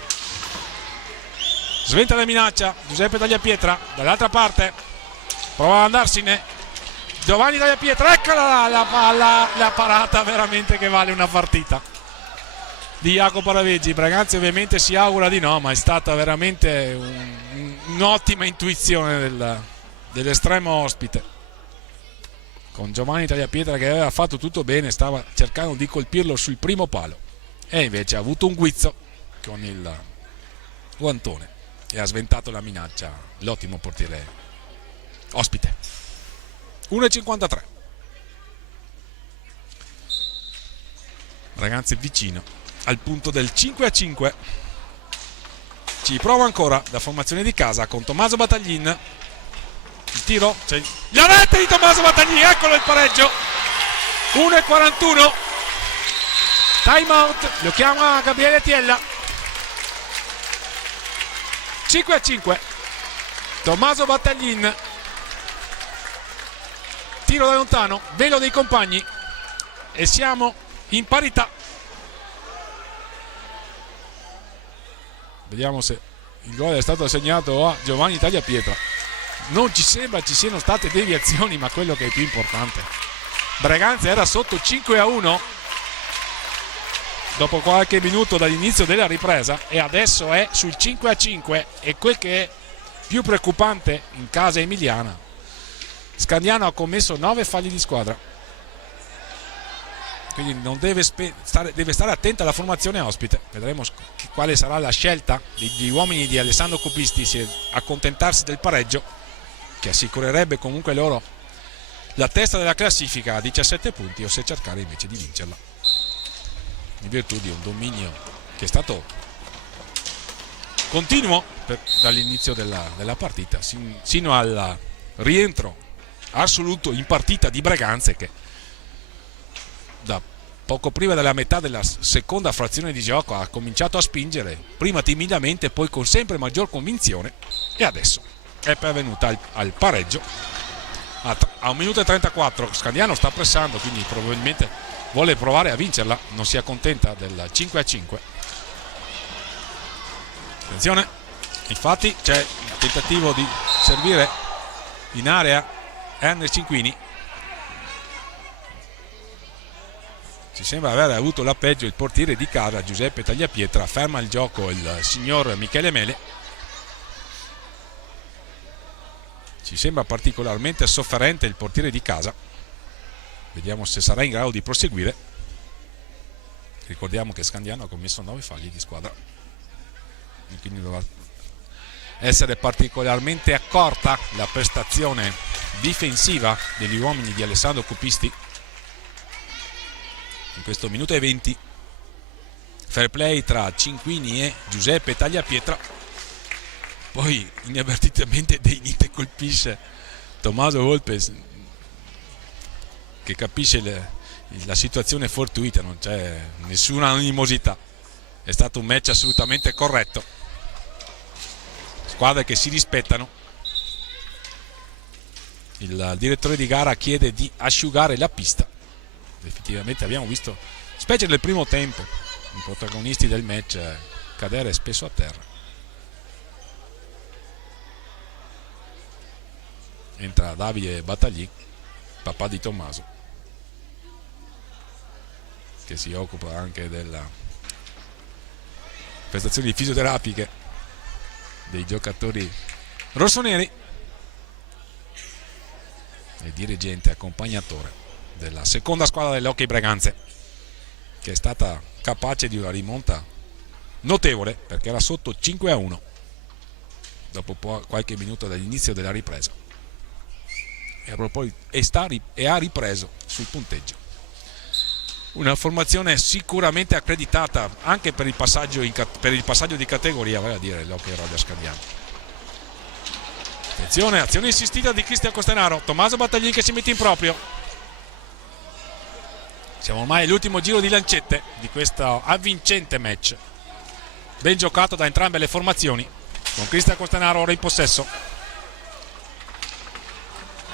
sventa la minaccia. Giuseppe Tagliapietra dall'altra parte prova ad andarsene. Giovanni Tagliapietra, eccola la parata veramente che vale una partita di Jacopo Raveggi. Breganze ovviamente si augura di no, ma è stata veramente un'ottima intuizione dell'estremo ospite, con Giovanni Tagliapietra che aveva fatto tutto bene, stava cercando di colpirlo sul primo palo e invece ha avuto un guizzo con il guantone e ha sventato la minaccia l'ottimo portiere ospite. 1:53. Ragazzi, vicino al punto del 5-5. Ci prova ancora da formazione di casa con Tommaso Battaglin. Il tiro, c'è la rete di Tommaso Battaglin, eccolo il pareggio. 1:41. Time out, lo chiama Gabriele Tiella. 5-5. Tommaso Battaglin, tiro da lontano, velo dei compagni e siamo in parità. Vediamo se il gol è stato assegnato a Giovanni Tagliapietra. Non ci sembra ci siano state deviazioni, ma quello che è più importante, Breganze era sotto 5-1 dopo qualche minuto dall'inizio della ripresa e adesso è sul 5-5, e quel che è più preoccupante in casa emiliana, Scandiano ha commesso 9 falli di squadra, quindi non deve stare attenta alla formazione ospite. Vedremo quale sarà la scelta degli uomini di Alessandro Copisti, se accontentarsi del pareggio, che assicurerebbe comunque loro la testa della classifica a 17 punti, o se cercare invece di vincerla in virtù di un dominio che è stato continuo dall'inizio della partita sino al rientro assoluto in partita di Breganze, che da poco prima della metà della seconda frazione di gioco ha cominciato a spingere, prima timidamente, poi con sempre maggior convinzione, e adesso è pervenuta al pareggio a 1 minuto e 34. Scandiano sta pressando, quindi probabilmente vuole provare a vincerla, non si accontenta del 5-5. Attenzione, infatti c'è il tentativo di servire in area Ernest Cinquini. Ci sembra aver avuto la peggio il portiere di casa Giuseppe Tagliapietra. Ferma il gioco il signor Michele Mele. Ci sembra particolarmente sofferente il portiere di casa. Vediamo se sarà in grado di proseguire. Ricordiamo che Scandiano ha commesso 9 falli di squadra, quindi dovrà essere particolarmente accorta la prestazione difensiva degli uomini di Alessandro Copisti in questo minuto e 20. Fair play tra Cinquini e Giuseppe Tagliapietra, poi inavvertitamente De Nite colpisce Tommaso Volpe, che capisce la situazione fortuita, non c'è nessuna animosità, è stato un match assolutamente corretto, squadre che si rispettano. Il direttore di gara chiede di asciugare la pista. Effettivamente abbiamo visto, specie nel primo tempo, i protagonisti del match cadere spesso a terra. Entra Davide Battagli, papà di Tommaso, che si occupa anche della prestazioni fisioterapiche dei giocatori rossoneri, e dirigente accompagnatore della seconda squadra dell'Hockey Breganze, che è stata capace di una rimonta notevole, perché era sotto 5-1 dopo qualche minuto dall'inizio della ripresa, e ha ripreso sul punteggio. Una formazione sicuramente accreditata anche per il passaggio di categoria, vale a dire l'Hockey Radio Scandiano. Attenzione, azione insistita di Cristian Costenaro, Tommaso Battaglini che si mette in proprio. Siamo ormai all'ultimo giro di lancette di questo avvincente match, ben giocato da entrambe le formazioni, con Cristian Costenaro ora in possesso.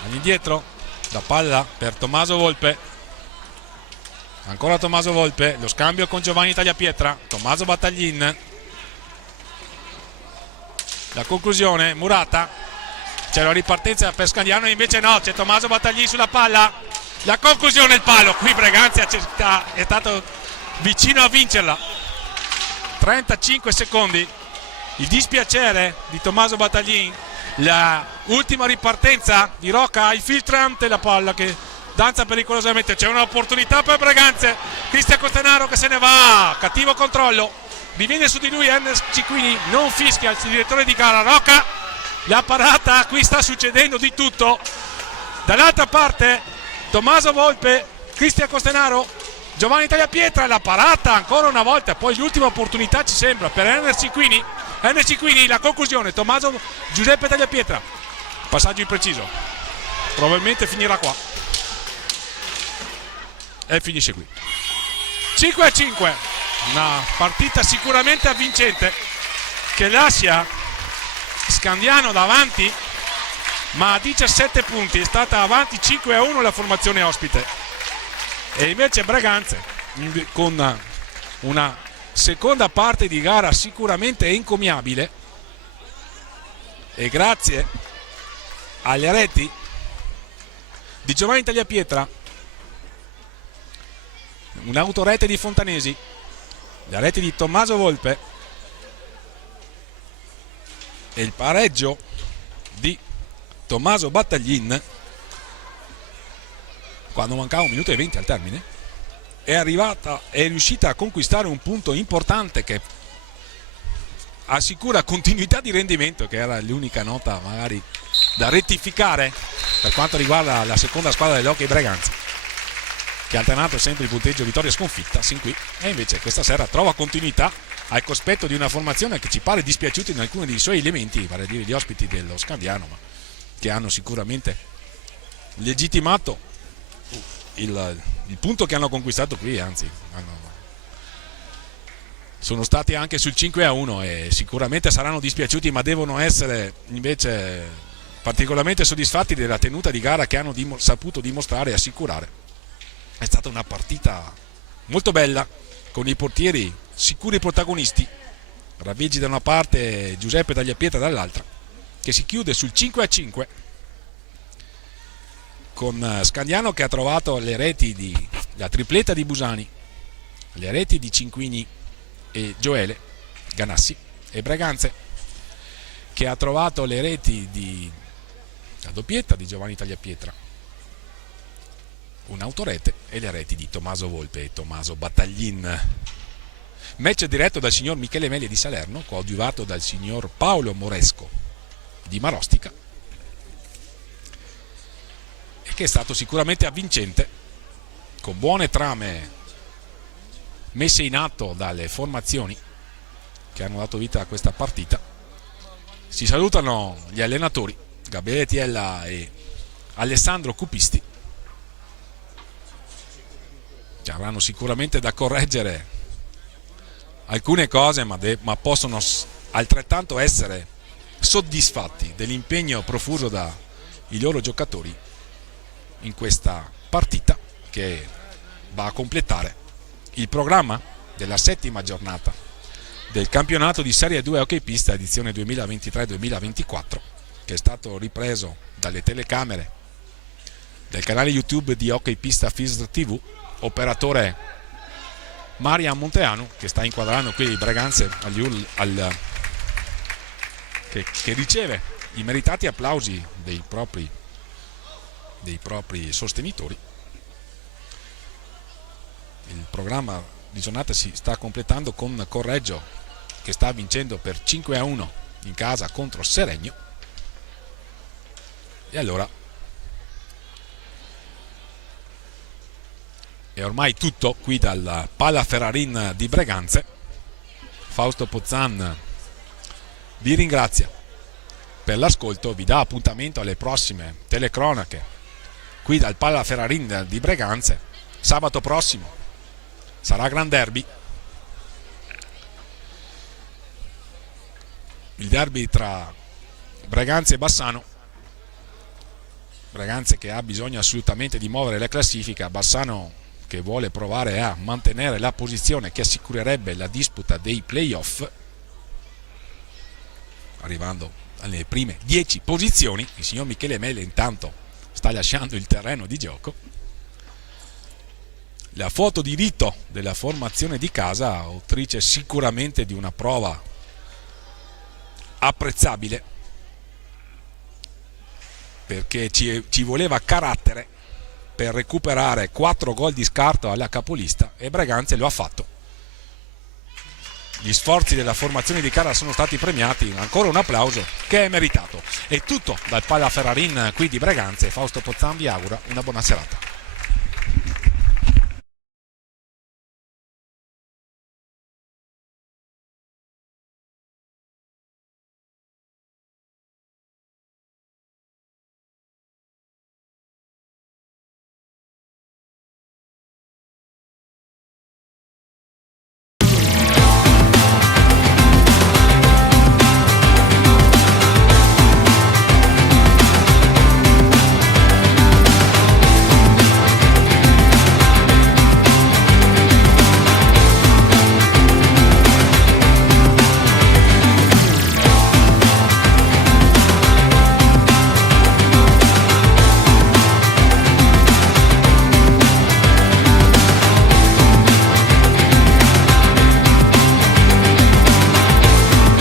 All'indietro, la palla per Tommaso Volpe, ancora Tommaso Volpe, lo scambio con Giovanni Tagliapietra, Tommaso Battaglin, la conclusione, Murata, c'è la ripartenza per Scandiano, invece no, c'è Tommaso Battaglin sulla palla, la conclusione, il palo. Qui Breganze è stato vicino a vincerla. 35 secondi, il dispiacere di Tommaso Battaglin, la ultima ripartenza di Rocca, il filtrante, la palla che danza pericolosamente. C'è un'opportunità per Breganze, Cristian Costenaro che se ne va, cattivo controllo, diviene su di lui Ernest Cinquini, non fischia il direttore di gara. Rocca, la parata, qui sta succedendo di tutto. Dall'altra parte Tommaso Volpe, Cristian Costenaro, Giovanni Tagliapietra, la parata ancora una volta, poi l'ultima opportunità ci sembra per Ernest Cinquini. Ernest Cinquini, la conclusione, Tommaso Giuseppe Tagliapietra, passaggio impreciso, probabilmente finirà qua e finisce qui. 5-5, una partita sicuramente avvincente che lascia Scandiano davanti, ma a 17 punti, è stata avanti 5-1 la formazione ospite. E invece Breganze con una seconda parte di gara sicuramente encomiabile, e grazie alle reti di Giovanni Tagliapietra, un'autorete di Fontanesi, la rete di Tommaso Volpe e il pareggio di Tommaso Battaglin quando mancava 1 minuto e 20 al termine, è riuscita a conquistare un punto importante che assicura continuità di rendimento, che era l'unica nota magari da rettificare per quanto riguarda la seconda squadra dell'Hockey Breganze, che ha alternato sempre il punteggio vittoria sconfitta sin qui, e invece questa sera trova continuità al cospetto di una formazione che ci pare dispiaciuta in alcuni dei suoi elementi, vale a dire gli ospiti dello Scandiano, ma che hanno sicuramente legittimato il punto che hanno conquistato qui, anzi sono stati anche sul 5-1 e sicuramente saranno dispiaciuti, ma devono essere invece particolarmente soddisfatti della tenuta di gara che hanno saputo dimostrare e assicurare. È stata una partita molto bella, con i portieri sicuri protagonisti, Raviggi da una parte e Giuseppe Tagliapietra dall'altra, che si chiude sul 5-5 con Scandiano che ha trovato le reti la tripletta di Busani, le reti di Cinquini e Gioele Ganassi, e Breganze che ha trovato le reti la doppietta di Giovanni Tagliapietra, un'autorete, e le reti di Tommaso Volpe e Tommaso Battaglin. Match diretto dal signor Michele Meli di Salerno, coadiuvato dal signor Paolo Moresco di Marostica, e che è stato sicuramente avvincente, con buone trame messe in atto dalle formazioni che hanno dato vita a questa partita. Si salutano gli allenatori Gabriele Tiella e Alessandro Cupisti, che avranno sicuramente da correggere alcune cose, ma possono altrettanto essere soddisfatti dell'impegno profuso dai loro giocatori in questa partita, che va a completare il programma della 7ª giornata del campionato di Serie 2 Hockey Pista edizione 2023-2024, che è stato ripreso dalle telecamere del canale YouTube di Hockey Pista FISR TV, operatore Marian Monteanu, che sta inquadrando qui i Breganze che riceve i meritati applausi dei propri sostenitori. Il programma di giornata si sta completando con Correggio che sta vincendo per 5-1 in casa contro Seregno, e allora è ormai tutto qui dal Pala Ferrarin di Breganze. Fausto Pozzan vi ringrazia per l'ascolto, vi dà appuntamento alle prossime telecronache qui dal Pala Ferrarin di Breganze. Sabato prossimo sarà Gran Derby, il derby tra Breganze e Bassano. Breganze che ha bisogno assolutamente di muovere la classifica, Bassano che vuole provare a mantenere la posizione che assicurerebbe la disputa dei playoff, arrivando alle prime 10 posizioni. Il signor Michele Mele intanto sta lasciando il terreno di gioco. La foto di rito della formazione di casa, autrice sicuramente di una prova apprezzabile, perché ci voleva carattere per recuperare 4 gol di scarto alla capolista, e Breganze lo ha fatto. Gli sforzi della formazione di gara sono stati premiati, ancora un applauso che è meritato. È tutto dal Pala Ferrarin qui di Breganze. Fausto Pozzan vi augura una buona serata.